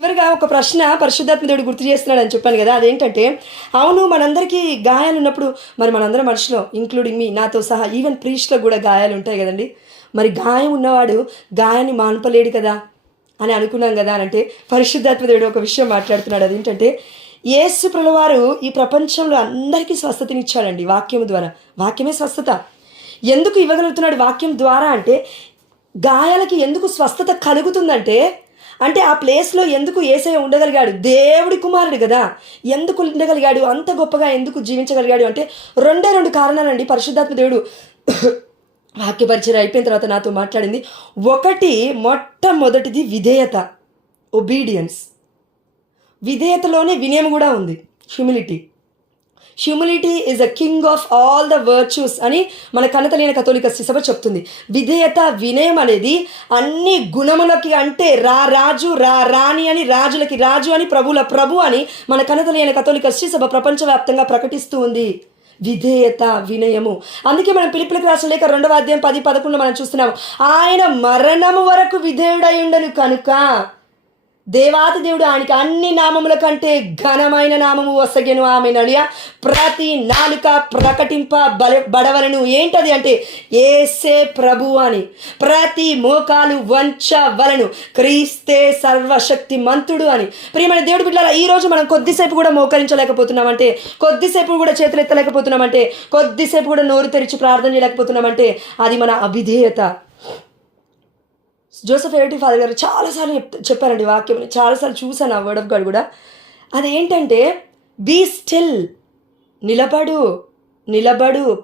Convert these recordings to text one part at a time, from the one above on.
చివరిగా ఒక ప్రశ్న పరిశుద్ధాత్మ దేవుడు గుర్తు చేస్తున్నాడు అని చెప్పాను కదా. అదేంటంటే, అవును మనందరికీ గాయాలు ఉన్నప్పుడు మరి మనందరం మనుషులం, ఇంక్లూడింగ్ మీ నాతో సహా ఈవెన్ ప్రీస్ట్లో కూడా గాయాలు ఉంటాయి కదండి. మరి గాయం ఉన్నవాడు గాయాన్ని మాన్పలేడు కదా అని అనుకున్నాం కదా అని అంటే, పరిశుద్ధాత్మ దేవుడు ఒక విషయం మాట్లాడుతున్నాడు. అదేంటంటే, యేసు ప్రభువారు ఈ ప్రపంచంలో అందరికీ స్వస్థతనిచ్చాడండి వాక్యం ద్వారా. వాక్యమే స్వస్థత. ఎందుకు ఇవ్వగలుగుతున్నాడు వాక్యం ద్వారా అంటే, గాయాలకి ఎందుకు స్వస్థత కలుగుతుందంటే, అంటే ఆ ప్లేస్లో ఎందుకు యేసయ్య ఉండగలిగాడు, దేవుడి కుమారుడు కదా, ఎందుకు ఉండగలిగాడు, అంత గొప్పగా ఎందుకు జీవించగలిగాడు అంటే రెండు కారణాలండి. పరిశుద్ధాత్మ దేవుడు వాక్యపరిచయం అయిపోయిన తర్వాత నాతో మాట్లాడింది. ఒకటి, మొట్టమొదటిది విధేయత, ఒబీడియన్స్. విధేయతలోనే వినయం కూడా ఉంది, humility is a king of all the virtues అని మన కన్నతలైన కథోలిక సభ చెప్తుంది. విధేయత, వినయం అనేది అన్ని గుణములకి, అంటే రాజు రాణి అని, రాజులకి రాజు అని, ప్రభుల ప్రభు అని మన కన్నతలైన కథోలిక సభ ప్రపంచవ్యాప్తంగా ప్రకటిస్తూ ఉంది. విధేయత, వినయము. అందుకే మనం ఫిలిప్పీయులకు రాసిన లేఖ 2వ అధ్యాయం 10-11 మనం చూస్తున్నాము. ఆయన మరణము వరకు విధేయుడై ఉండను కనుక దేవాతి దేవుడు ఆయనకి అన్ని నామముల కంటే ఘనమైన నామము వసగెను. ఆమె నడియ ప్రతి నాలుక బడవలను. ఏంటది అంటే, ఏసే ప్రభు అని. ప్రతి మోకాలు వంచవలను, క్రీస్తే సర్వశక్తి మంతుడు అని. ప్రియమైన దేవుడు బిడ్డలారా, ఈరోజు మనం కొద్దిసేపు కూడా మోకరించలేకపోతున్నామంటే, కొద్దిసేపు కూడా చేతులు ఎత్తలేకపోతున్నామంటే, కొద్దిసేపు కూడా నోరు తెరిచి ప్రార్థన చేయలేకపోతున్నామంటే అది మన అవిధేయత. జోసెఫ్ ఎరిటీ ఫాదర్ గారు చాలాసార్లు చెప్పారండి వాక్యం, చాలాసార్లు చూశాను ఆ వర్డ్ ఆఫ్ గాడ్ కూడా. అదేంటంటే, బీ స్టిల్, నిలబడు,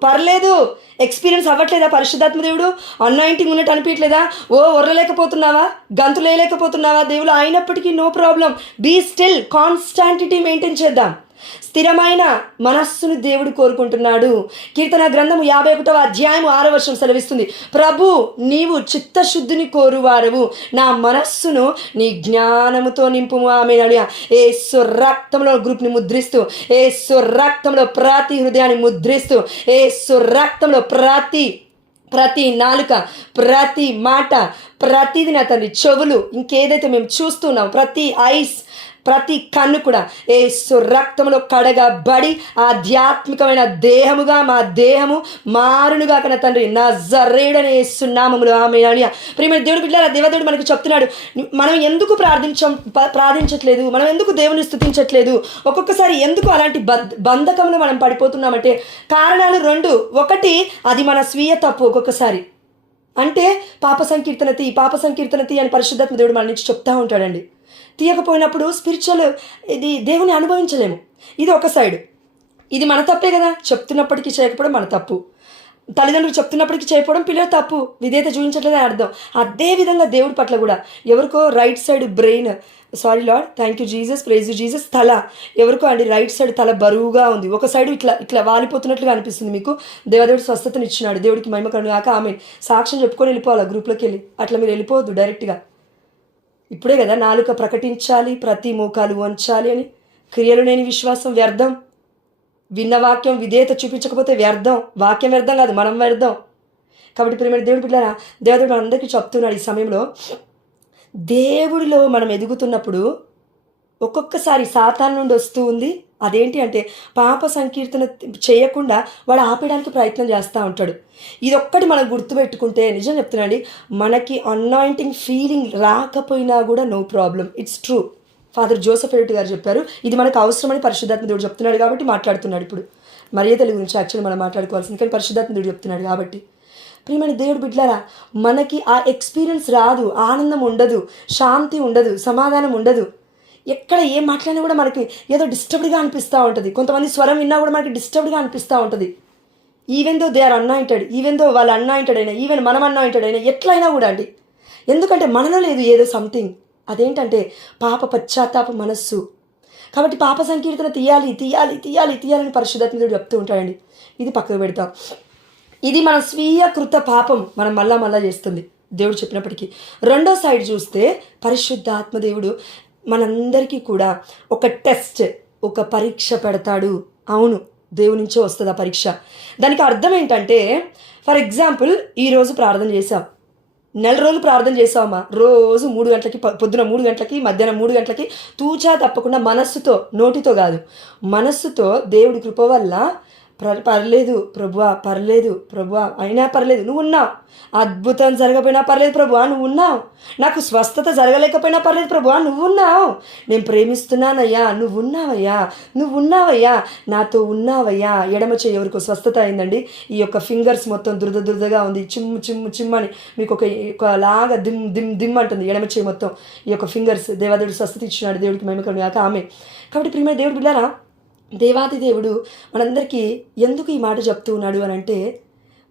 పర్లేదు. ఎక్స్పీరియన్స్ అవ్వట్లేదా పరిశుద్ధాత్మ దేవుడు అనాయింటింగ్ ఉన్నట్టు అనిపించట్లేదా? ఒర్రలేకపోతున్నావా, గంతులేయలేకపోతున్నావా దేవుడు అయినప్పటికీ no problem. Be still, constantity maintain చేద్దాం. స్థిరమైన మనస్సును దేవుడు కోరుకుంటున్నాడు. కీర్తన గ్రంథము 51వ అధ్యాయము 6వ వచనం సెలవిస్తుంది, ప్రభు నీవు చిత్తశుద్ధిని కోరువాడవు, నా మనస్సును నీ జ్ఞానముతో నింపుము. ఆమె అడిగా యేసు రక్తంలో గ్రూప్ని ముద్రిస్తూ, యేసు రక్తంలో ప్రతి హృదయాన్ని ముద్రిస్తూ, యేసు రక్తంలో ప్రతి నాలుక, ప్రతి మాట, ప్రతిది నా తండ్రి, చెవులు, ఇంకేదైతే మేము చూస్తున్నాం, ప్రతి ఐస్, ప్రతి కన్ను కూడా యేసు రక్తంలో కడగబడి ఆధ్యాత్మికమైన దేహముగా మా దేహము మారునుగా కన్నా తండ్రి, నజరేయుడైన యేసు నామములో ఆమె అని. ప్రియమైన దేవుడు బిడ్డలారా, దేవదేవుడు మనకు చెప్తున్నాడు, మనం ఎందుకు ప్రార్థించట్లేదు, మనం ఎందుకు దేవుని స్తుతించట్లేదు, ఒక్కొక్కసారి ఎందుకు అలాంటి బంధకంలో మనం పడిపోతున్నామంటే కారణాలు 2. ఒకటి, అది మన స్వీయ తప్పు. ఒక్కొక్కసారి అంటే పాప సంకీర్తన తీ అని పరిశుద్ధాత్మ దేవుడు మన నుంచి చెప్తా ఉంటాడండి. తీయకపోయినప్పుడు స్పిరిచువల్ ఇది దేవుని అనుభవించలేము. ఇది ఒక సైడ్. ఇది మన తప్పే కదా, చెప్తున్నప్పటికీ చేయకపోవడం మన తప్పు, తల్లిదండ్రులు చెప్తున్నప్పటికీ చేయకపోవడం పిల్లల తప్పు, విధేయత చూపించట్లేదని అర్థం. అదేవిధంగా దేవుడి పట్ల కూడా ఎవరికో right side brain, sorry Lord, thank you Jesus, praise you Jesus, తల ఎవరికో అండి రైట్ సైడ్ తల బరువుగా ఉంది, ఒక సైడ్ ఇట్లా వాలిపోతున్నట్లుగా అనిపిస్తుంది మీకు. దేవదేవుడు స్వస్థతను ఇచ్చినాడు, దేవుడికి మహిమ కలుగును గాక. ఆమె సాక్ష్యం చెప్పుకొని వెళ్ళిపోవాలి గ్రూప్లోకి వెళ్ళి. అట్లా మీరు వెళ్ళిపోవద్దు డైరెక్ట్గా. ఇప్పుడే కదా నాలుక ప్రకటించాలి, ప్రతి మోకాలు వంచాలి అని. క్రియలు లేని విశ్వాసం వ్యర్థం. విన్న వాక్యం విధేయత చూపించకపోతే వ్యర్థం. వాక్యం వ్యర్థం కాదు, మనం వ్యర్థం. కాబట్టి ప్రియమైన దేవుడి బిడ్డలారా, దేవుడు అందరికీ చెప్తున్నాడు ఈ సమయంలో, దేవుడిలో మనం ఎదుగుతున్నప్పుడు ఒక్కొక్కసారి సాతాను నుండి వస్తూ ఉంది. అదేంటి అంటే, పాప సంకీర్తన చేయకుండా వాడు ఆపేయడానికి ప్రయత్నం చేస్తూ ఉంటాడు. ఇదొక్కటి మనం గుర్తుపెట్టుకుంటే, నిజం చెప్తున్నాండి, మనకి అనాయింటింగ్ ఫీలింగ్ రాకపోయినా కూడా no problem, it's true. Father Joseph ఎరిటీ గారు చెప్పారు, ఇది మనకు అవసరమని పరిశుద్ధాత్మ దేవుడు చెప్తున్నాడు కాబట్టి మాట్లాడుతున్నాడు. ఇప్పుడు మర్యాదల గురించి యాక్చువల్లీ మనం మాట్లాడుకోవాల్సింది, కానీ పరిశుద్ధాత్మ దేవుడు చెప్తున్నాడు కాబట్టి. ప్రియమైన దేవుడు బిడ్డలారా, మనకి ఆ ఎక్స్పీరియన్స్ రాదు, ఆనందం ఉండదు, శాంతి ఉండదు, సమాధానం ఉండదు. ఎక్కడ ఏం మాట్లాడినా కూడా మనకి ఏదో డిస్టర్బ్డ్గా అనిపిస్తూ ఉంటుంది. కొంతమంది స్వరం విన్నా కూడా మనకి డిస్టర్బ్డ్గా అనిపిస్తూ ఉంటుంది. Even though they are anointed, even though వాళ్ళు అనాయింటెడ్ అయినా, ఈవెన్ మనం అనాయింటెడ్ అయినా, ఎట్లయినా కూడా అండి. ఎందుకంటే మనలో లేదు ఏదో సంథింగ్. అదేంటంటే పాప పశ్చాత్తాప మనస్సు. కాబట్టి పాప సంకీర్తన తీయాలని పరిశుద్ధాత్మ దేవుడు చెప్తూ ఉంటాడండి. ఇది పక్కకు పెడతాం. ఇది మన స్వీయ కృత పాపం మనం మళ్ళా చేస్తుంది దేవుడు చెప్పినప్పటికీ. రెండో సైడ్ చూస్తే పరిశుద్ధాత్మ దేవుడు మనందరికీ కూడా ఒక టెస్ట్, ఒక పరీక్ష పెడతాడు. అవును, దేవుని నుంచే వస్తుంది ఆ పరీక్ష. దానికి అర్థం ఏంటంటే, ఫర్ ఎగ్జాంపుల్ ఈరోజు ప్రార్థన చేసాం, నెల రోజులు ప్రార్థన చేసావమ్మా, రోజు 3 గంటలకి, పొద్దున 3 గంటలకి, మధ్యాహ్నం 3 గంటలకి, తూచా తప్పకుండా మనస్సుతో, నోటితో కాదు, మనస్సుతో దేవుడి కృప వల్ల పర్లేదు ప్రభువా, పర్లేదు ప్రభువా, అయినా పర్లేదు, నువ్వు ఉన్నావు. అద్భుతం జరగకపోయినా పర్లేదు ప్రభువా, నువ్వు ఉన్నావు. నాకు స్వస్థత జరగలేకపోయినా పర్లేదు ప్రభువా, నువ్వు ఉన్నావు. నేను ప్రేమిస్తున్నానయ్యా, నువ్వు ఉన్నావయ్యా, నువ్వు ఉన్నావయ్యా, నాతో ఉన్నావయ్యా. ఎడమ చెయ్యి ఎవరికో స్వస్థత అయిందండి. ఈ యొక్క ఫింగర్స్ మొత్తం దురదగా ఉంది, చిమ్ము చిమ్ము చిమ్మని మీకు ఒకలాగా దిమ్ దిమ్ దిమ్ అంటుంది ఎడమ చెయ్యి మొత్తం. ఈ యొక్క ఫింగర్స్ దేవాదేవుడు స్వస్థత ఇచ్చినాడు, దేవుడికి మహిమ కలుగుగాక. ఆమె. కాబట్టి ప్రియమైన దేవుడు బిడ్డారా, దేవాది దేవుడు మనందరికీ ఎందుకు ఈ మాట చెప్తూ ఉన్నాడు అని అంటే,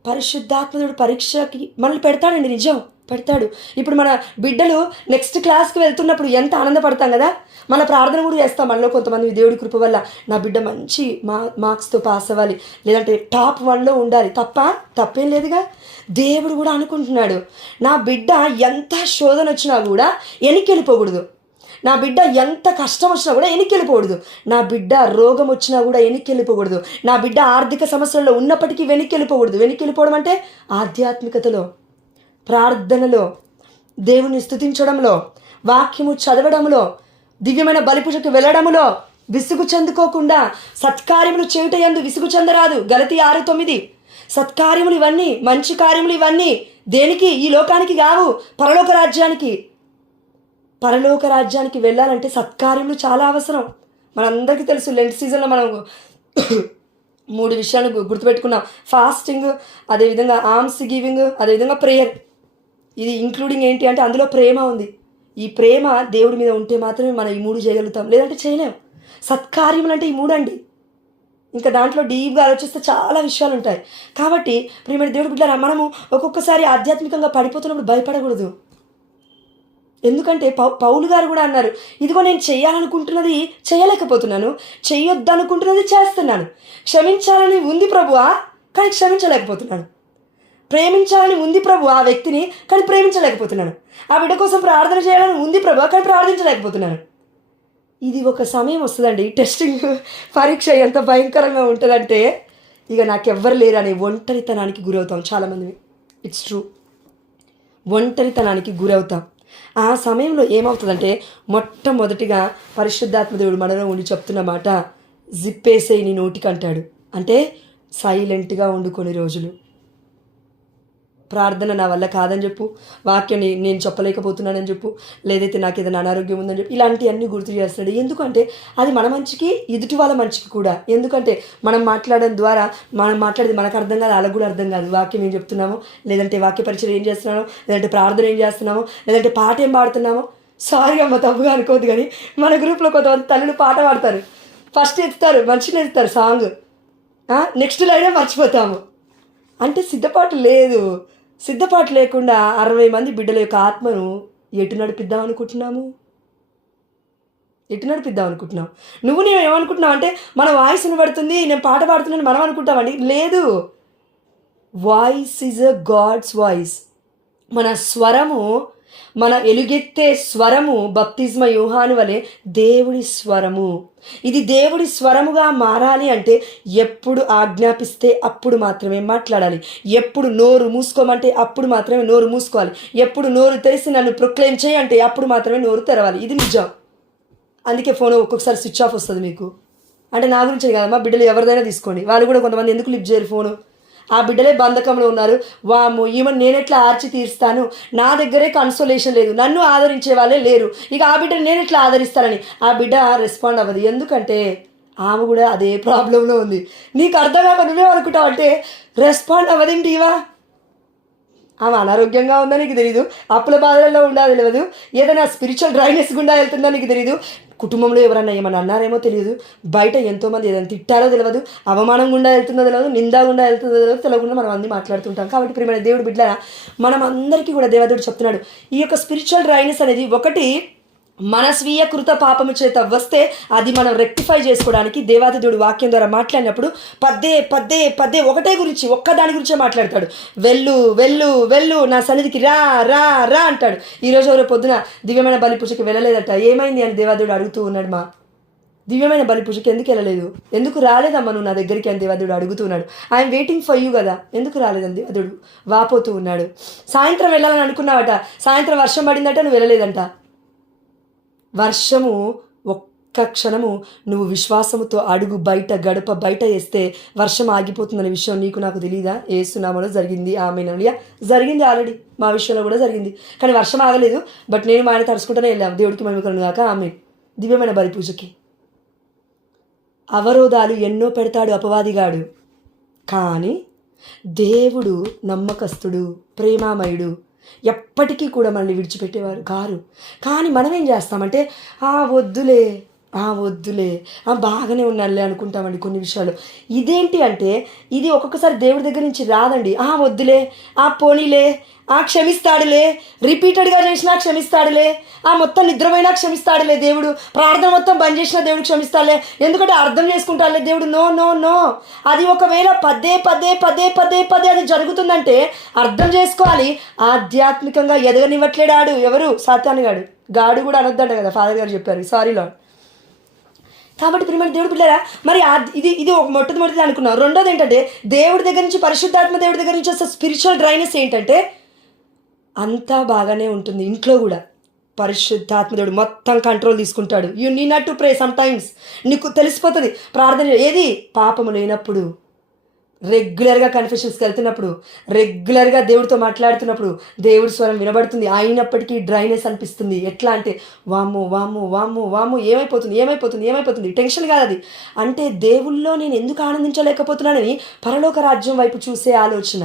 పరిశుద్ధాత్మదేవుడు పరీక్షకి మనల్ని పెడతాడండి, నిజం పెడతాడు. ఇప్పుడు మన బిడ్డలు నెక్స్ట్ క్లాస్కి వెళ్తున్నప్పుడు ఎంత ఆనందపడతాం కదా, మన ప్రార్థన కూడా చేస్తాం. మనలో కొంతమంది దేవుడి కృప వల్ల నా బిడ్డ మంచి మార్క్స్తో పాస్ అవ్వాలి, లేదంటే టాప్ 1లో ఉండాలి. తప్పేం లేదుగా. దేవుడు కూడా అనుకుంటున్నాడు, నా బిడ్డ ఎంత శోధన వచ్చినా కూడా వెనక్కి వెళ్ళిపోకూడదు, నా బిడ్డ ఎంత కష్టం వచ్చినా కూడా వెనక్కి నా బిడ్డ రోగం వచ్చినా కూడా వెనక్కి నా బిడ్డ ఆర్థిక సమస్యల్లో ఉన్నప్పటికీ వెనక్కి వెళ్ళిపోవడం అంటే ఆధ్యాత్మికతలో, ప్రార్థనలో, దేవుని స్తుతించడంలో, వాక్యము చదవడంలో, దివ్యమైన బలిపూజకు వెళ్ళడంలో విసుగు చెందుకోకుండా సత్కార్యములు చేయుట యందు విసుగు చెందరాదు. గలతీ 6:9. సత్కార్యములు ఇవన్నీ, మంచి కార్యములు ఇవన్నీ దేనికి? ఈ లోకానికి కావు, పరలోక రాజ్యానికి వెళ్ళాలంటే సత్కార్యములు చాలా అవసరం. మనందరికీ తెలుసు, లెంట్ సీజన్లో మనం 3 విషయాలు గుర్తుపెట్టుకున్నాం. ఫాస్టింగ్, అదేవిధంగా ఆర్మ్స్ గివింగ్, అదేవిధంగా ప్రేయర్. ఇది ఇంక్లూడింగ్ ఏంటి అంటే అందులో ప్రేమ ఉంది. ఈ ప్రేమ దేవుడి మీద ఉంటే మాత్రమే మనం ఈ 3 చేయగలుగుతాం, లేదంటే చేయలేం. సత్కార్యములు అంటే ఈ 3 అండి. ఇంకా దాంట్లో డీప్గా ఆలోచిస్తే చాలా విషయాలు ఉంటాయి. కాబట్టి ప్రియమైన దేవుడి బిడ్డలారా, మనము ఒక్కొక్కసారి ఆధ్యాత్మికంగా పడిపోతున్నప్పుడు భయపడకూడదు. ఎందుకంటే పౌలు గారు కూడా అన్నారు, ఇదిగో నేను చేయాలనుకుంటున్నది చేయలేకపోతున్నాను, చేయొద్దనుకుంటున్నది చేస్తున్నాను. క్షమించాలని ఉంది ప్రభువా, కానీ క్షమించలేకపోతున్నాను. ప్రేమించాలని ఉంది ప్రభు ఆ వ్యక్తిని, కానీ ప్రేమించలేకపోతున్నాను. ఆ బిడ్డ కోసం ప్రార్థన చేయాలని ఉంది ప్రభు, కానీ ప్రార్థించలేకపోతున్నాను. ఇది ఒక సమయం వస్తుందండి, టెస్టింగ్, పరీక్ష ఎంత భయంకరంగా ఉంటుందంటే, ఇక నాకెవ్వరు లేరు అనే ఒంటరితనానికి గురవుతాం చాలామంది. ఇట్స్ ట్రూ, ఒంటరితనానికి గురవుతాం. ఆ సమయంలో ఏమవుతుందంటే, మొట్టమొదటిగా పరిశుద్ధాత్మదేవుడు మనలో ఉండి చెప్తున్న మాట, జిప్పేసేయి నీ నోటికి అంటాడు. అంటే సైలెంట్గా ఉండు కొన్ని రోజులు. ప్రార్థన నా వల్ల కాదని చెప్పు, వాక్యం నేను చెప్పలేకపోతున్నానని చెప్పు, లేదైతే నాకు ఏదైనా అనారోగ్యం ఉందని చెప్పి, ఇలాంటివన్నీ గుర్తు చేస్తాడు. ఎందుకంటే అది మన మంచికి, ఎదుటి వాళ్ళ మంచికి కూడా. ఎందుకంటే మనం మాట్లాడడం ద్వారా, మనం మాట్లాడేది మనకు అర్థం కాదు, వాళ్ళకు కూడా అర్థం కాదు. వాక్యం ఏం చెప్తున్నామో, లేదంటే వాక్య పరిచయం ఏం చేస్తున్నామో, లేదంటే ప్రార్థన ఏం చేస్తున్నామో, లేదంటే పాట ఏం పాడుతున్నామో. సారీ అమ్మ, తప్పుగా అనుకోవద్దు, కానీ మన గ్రూప్లో కొంతమంది తల్లులు పాట పాడతారు, ఫస్ట్ ఎత్తుతారు, మంచిగా ఎత్తుతారు సాంగ్, నెక్స్ట్ లైనే మర్చిపోతాము. అంటే సిద్ధపాటు లేకుండా 60 మంది బిడ్డల యొక్క ఆత్మను ఎటు నడిపిద్దాం అనుకుంటున్నాము? నువ్వు నేను ఏమనుకుంటున్నావు అంటే, మన వాయిస్ వినబడుతుంది, నేను పాట పాడుతున్నాను మనం అనుకుంటామండి. లేదు, voice is a God's voice. మన స్వరము, మన ఎలుగెత్తే స్వరము బప్తిస్మ యోహాను వలె దేవుడి స్వరము. ఇది దేవుడి స్వరముగా మారాలి అంటే ఎప్పుడు ఆజ్ఞాపిస్తే అప్పుడు మాత్రమే మాట్లాడాలి. ఎప్పుడు నోరు మూసుకోమంటే అప్పుడు మాత్రమే నోరు మూసుకోవాలి. ఎప్పుడు నోరు తెరిచి నన్ను ప్రొక్లెయిమ్ చేయంటే అప్పుడు మాత్రమే నోరు తెరవాలి. ఇది నిజం. అందుకే ఫోన్ ఒక్కొక్కసారి స్విచ్ ఆఫ్ వస్తుంది మీకు. అంటే నా గురించే కాదమ్మా, బిడ్డలు ఎవరిదైనా తీసుకోండి, వాళ్ళు కూడా కొంతమంది ఎందుకు లిఫ్ట్ చేయరు ఫోను. ఆ బిడ్డలే బంధకంలో ఉన్నారు. వాము ఈమెను నేనెట్లా ఆర్చి తీరుస్తాను, నా దగ్గరే కన్సోలేషన్ లేదు, నన్ను ఆదరించే వాళ్ళే లేరు, ఇక ఆ బిడ్డను నేను ఎట్లా ఆదరిస్తానని ఆ బిడ్డ రెస్పాండ్ అవ్వదు. ఎందుకంటే ఆమె కూడా అదే ప్రాబ్లంలో ఉంది. నీకు అర్థం కాక నువ్వేమనుకుంటావు అంటే రెస్పాండ్ అవ్వదేంటి ఇవా? ఆమె అనారోగ్యంగా ఉందో నీకు తెలీదు, అప్పుల బాధలలో ఉండా తెలియదు, ఏదైనా స్పిరిచువల్ డ్రైనెస్ గుండా వెళ్తుందో నీకు తెలీదు, కుటుంబంలో ఎవరన్నా ఏమన్నా అన్నారేమో తెలియదు, బయట ఎంతోమంది ఏదైనా తిట్టారో తెలియదు, అవమానం గుండా వెళ్తుందో తెలియదు, నిందా గుండా వెళ్తుందో తెలియదు, తెలియకుండా మనం అన్నీ మాట్లాడుతుంటాం. కాబట్టి ప్రియమైన దేవుడు బిడ్డలారా, మనం అందరికీ కూడా దేవదేవుడు చెప్తున్నాడు, ఈ యొక్క స్పిరిచువల్ డ్రైనెస్ అనేది ఒకటి మన స్వీయ కృత పాపము చేత వస్తే అది మనం రెక్టిఫై చేసుకోవడానికి దేవాది దేవుడు వాక్యం ద్వారా మాట్లాడినప్పుడు పద్దే ఒకటే గురించి, ఒక్కదాని గురించే మాట్లాడతాడు. వెళ్ళు వెళ్ళు వెళ్ళు నా సన్నిధికి రా రా రా అంటాడు. ఈరోజు ఎవరో పొద్దున దివ్యమైన బలి పూజకి వెళ్ళలేదట, ఏమైంది అని దేవాదేవుడు అడుగుతూ ఉన్నాడు. దివ్యమైన బలి పూజకి ఎందుకు వెళ్ళలేదు? ఎందుకు రాలేదమ్మా నువ్వు నా దగ్గరికి అని దేవదేవుడు అడుగుతున్నాడు. ఐఎమ్ వెయిటింగ్ ఫర్ యూ కదా, ఎందుకు రాలేదని దేవదేవుడు వాపోతూ ఉన్నాడు. సాయంత్రం వెళ్ళాలని అనుకున్నావట, సాయంత్రం వర్షం పడిందట, నువ్వు వెళ్ళలేదంట. వర్షము ఒక్క క్షణము నువ్వు విశ్వాసముతో అడుగు బయట గడప బయట వేస్తే వర్షం ఆగిపోతుందనే విషయం నీకు నాకు తెలియదా? ఏసునామలో జరిగింది. ఆమేన్. జరిగింది, ఆల్రెడీ మా విషయంలో కూడా జరిగింది. కానీ వర్షం ఆగలేదు. బట్ నేను మా ఆయన తడుచుకుంటూనే వెళ్ళాము. దేవుడికి మహిమ కలుగును గాక. ఆమేన్. దివ్యమైన బలి పూజకి అవరోధాలు ఎన్నో పెడతాడు అపవాదిగాడు, కానీ దేవుడు నమ్మకస్తుడు, ప్రేమామయుడు, ఎప్పటికీ కూడా మనల్ని విడిచిపెట్టేవారు కారు. కానీ మనం ఏం చేస్తామంటే వద్దులే బాగానే ఉన్నానులే అనుకుంటామండి కొన్ని విషయాలు. ఇదేంటి అంటే ఇది ఒక్కొక్కసారి దేవుడి దగ్గర నుంచి రాదండి. వద్దులే, పోనీలే, క్షమిస్తాడులే, రిపీటెడ్గా చేసినా క్షమిస్తాడులే, మొత్తం నిద్రపోయినా క్షమిస్తాడులే దేవుడు, ప్రార్థన మొత్తం బంద్ చేసినా దేవుడు క్షమిస్తాడులే, ఎందుకంటే అర్థం చేసుకుంటాడులే దేవుడు. No no no. అది ఒకవేళ పదే పదే పదే పదే పదే అది జరుగుతుందంటే అర్థం చేసుకోవాలి, ఆధ్యాత్మికంగా ఎదగనివ్వట్లేడాడు. ఎవరు? సాతానుగాడు. గాడు కూడా అనొద్దంట కదా, ఫాదర్ గారు చెప్పారు. Sorry lord. కాబట్టి ప్రియమైన దేవుడు పిల్లరా, మరి ఇది ఒక మొట్టమొదటిది అనుకున్నాం. రెండోది ఏంటంటే దేవుడి దగ్గర నుంచి, పరిశుద్ధాత్మ దేవుడి దగ్గర నుంచి వస్తే స్పిరిచువల్ డ్రైనెస్ ఏంటంటే అంతా బాగానే ఉంటుంది. ఇంట్లో కూడా పరిశుద్ధాత్మ దేవుడు మొత్తం కంట్రోల్ తీసుకుంటాడు. You need not to pray. Some times నీకు తెలిసిపోతుంది ప్రార్థన ఏది పాపము లేనప్పుడు, రెగ్యులర్గా కన్ఫెషన్స్కి వెళ్తున్నప్పుడు, రెగ్యులర్గా దేవుడితో మాట్లాడుతున్నప్పుడు దేవుడి స్వరం వినబడుతుంది. అయినప్పటికీ డ్రైనెస్ అనిపిస్తుంది. ఎట్లా అంటే వాము వాము వాము వాము ఏమైపోతుంది టెన్షన్ కాదు అది. అంటే దేవుళ్ళో నేను ఎందుకు ఆనందించలేకపోతున్నానని పరలోక రాజ్యం వైపు చూసే ఆలోచన,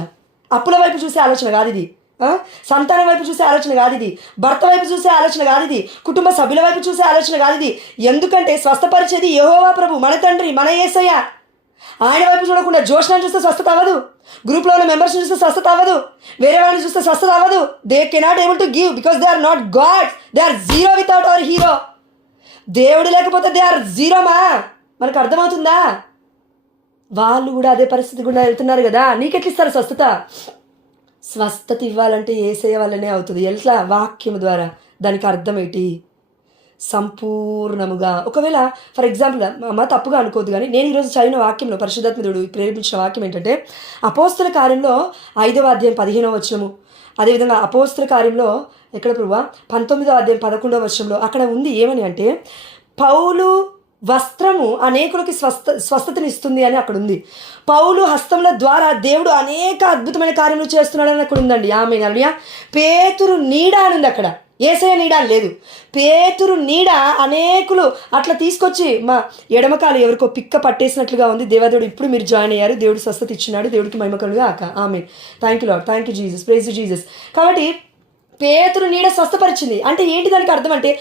అప్పుల వైపు చూసే ఆలోచన కాదు ఇది. సంతానం వైపు చూసే ఆలోచన కాదు ఇది. భర్త వైపు చూసే ఆలోచన కాదు ఇది. కుటుంబ సభ్యుల వైపు చూసే ఆలోచన కాదు ఇది. ఎందుకంటే స్వస్థపరిచేది యెహోవా ప్రభు, మన తండ్రి, మన యేసయ్య. ఆయన వైపు చూడకుండా జోష్నాన్ని చూస్తే స్వస్థత అవ్వదు, గ్రూప్లో ఉన్న మెంబర్స్ని చూస్తే స్వస్థత అవ్వదు, వేరే వాళ్ళని చూస్తే స్వస్థత అవ్వదు. They cannot able to give because they are not gods. They are zero without our hero. దేవుడు లేకపోతే దే ఆర్ జీరోమా. మనకు అర్థమవుతుందా? వాళ్ళు కూడా అదే పరిస్థితి గుండా వెళ్తున్నారు కదా. నీకెట్లిస్తారు స్వస్థత? స్వస్థత ఇవ్వాలంటే యేసయ్య వల్లనే అవుతుంది. ఎట్లా? వాక్యం ద్వారా. దానికి అర్థం ఏంటి? సంపూర్ణముగా. ఒకవేళ ఫర్ ఎగ్జాంపుల్ అమ్మ తప్పుగా అనుకోవద్దు, కానీ నేను ఈరోజు చదివిన వాక్యంలో పరిశుద్ధాత్మ దేవుడు ప్రేరేపించిన వాక్యం ఏంటంటే అపోస్తల కార్యంలో 5వ అధ్యాయం 15వ వచనము, అదేవిధంగా అపోస్తల కార్యంలో ఎక్కడ ప్రభువా 19వ అధ్యాయం 11వ వచనంలో అక్కడ ఉంది. ఏమని అంటే పౌలు వస్త్రము అనేకులకి స్వస్థతనిస్తుంది అని అక్కడ ఉంది. పౌలు హస్తముల ద్వారా దేవుడు అనేక అద్భుతమైన కార్యములు చేస్తున్నాడని అక్కడ ఉందండి. ఆమేన్. హల్లెలూయా. పేతురు నీడ అని ఉంది అక్కడ, యేసయ్య నీడ అని లేదు. పేతురు నీడ అనేకులు అట్లా తీసుకొచ్చి మా ఎడమకాలు ఎవరికో పిక్క పట్టేసినట్లుగా ఉంది. దేవదేవుడు ఇప్పుడు మీరు జాయిన్ అయ్యారు, దేవుడు స్వస్థత ఇచ్చినాడు, దేవుడికి మహిమ కలుగుగా గాక. ఆమేన్. Thank you Lord, thank you Jesus, praise you Jesus. కాబట్టి పేతురు నీడ స్వస్థపరిచింది అంటే ఏంటి? దానికి అర్థం అంటే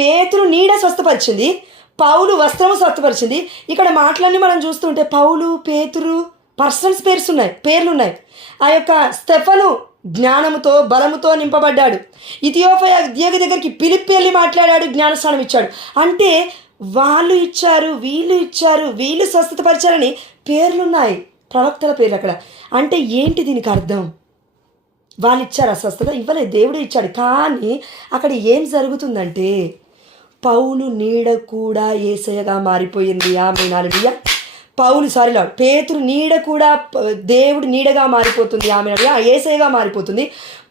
పేతురు నీడ స్వస్థపరిచింది, పౌలు వస్త్రము స్వస్థపరిచింది. ఇక్కడ మాటలన్నీ మనం చూస్తుంటే పౌలు, పేతురు పర్సన్స్ పేర్లు ఉన్నాయి. ఆ యొక్క స్టెఫను జ్ఞానముతో బలముతో నింపబడ్డాడు. ఇథియోపియా దగ్గరికి పిలిపి వెళ్ళి మాట్లాడాడు, జ్ఞానస్నానం ఇచ్చాడు. అంటే వాళ్ళు ఇచ్చారు, వీళ్ళు స్వస్థతపరిచారని పేర్లున్నాయి, ప్రవక్తల పేర్లు అక్కడ. అంటే ఏంటి దీనికి అర్థం? వాళ్ళు ఇచ్చారు ఆ స్వస్థత? ఇవ్వలేదు, దేవుడే ఇచ్చాడు. కానీ అక్కడ ఏం జరుగుతుందంటే పౌలు నీడ కూడా యేసయ్యగా మారిపోయింది. ఆమేన్. హల్లెలూయా. పేతురు నీడ కూడా దేవుడి నీడగా మారిపోతుంది. ఆమేన్. యేసయ్యగా మారిపోతుంది.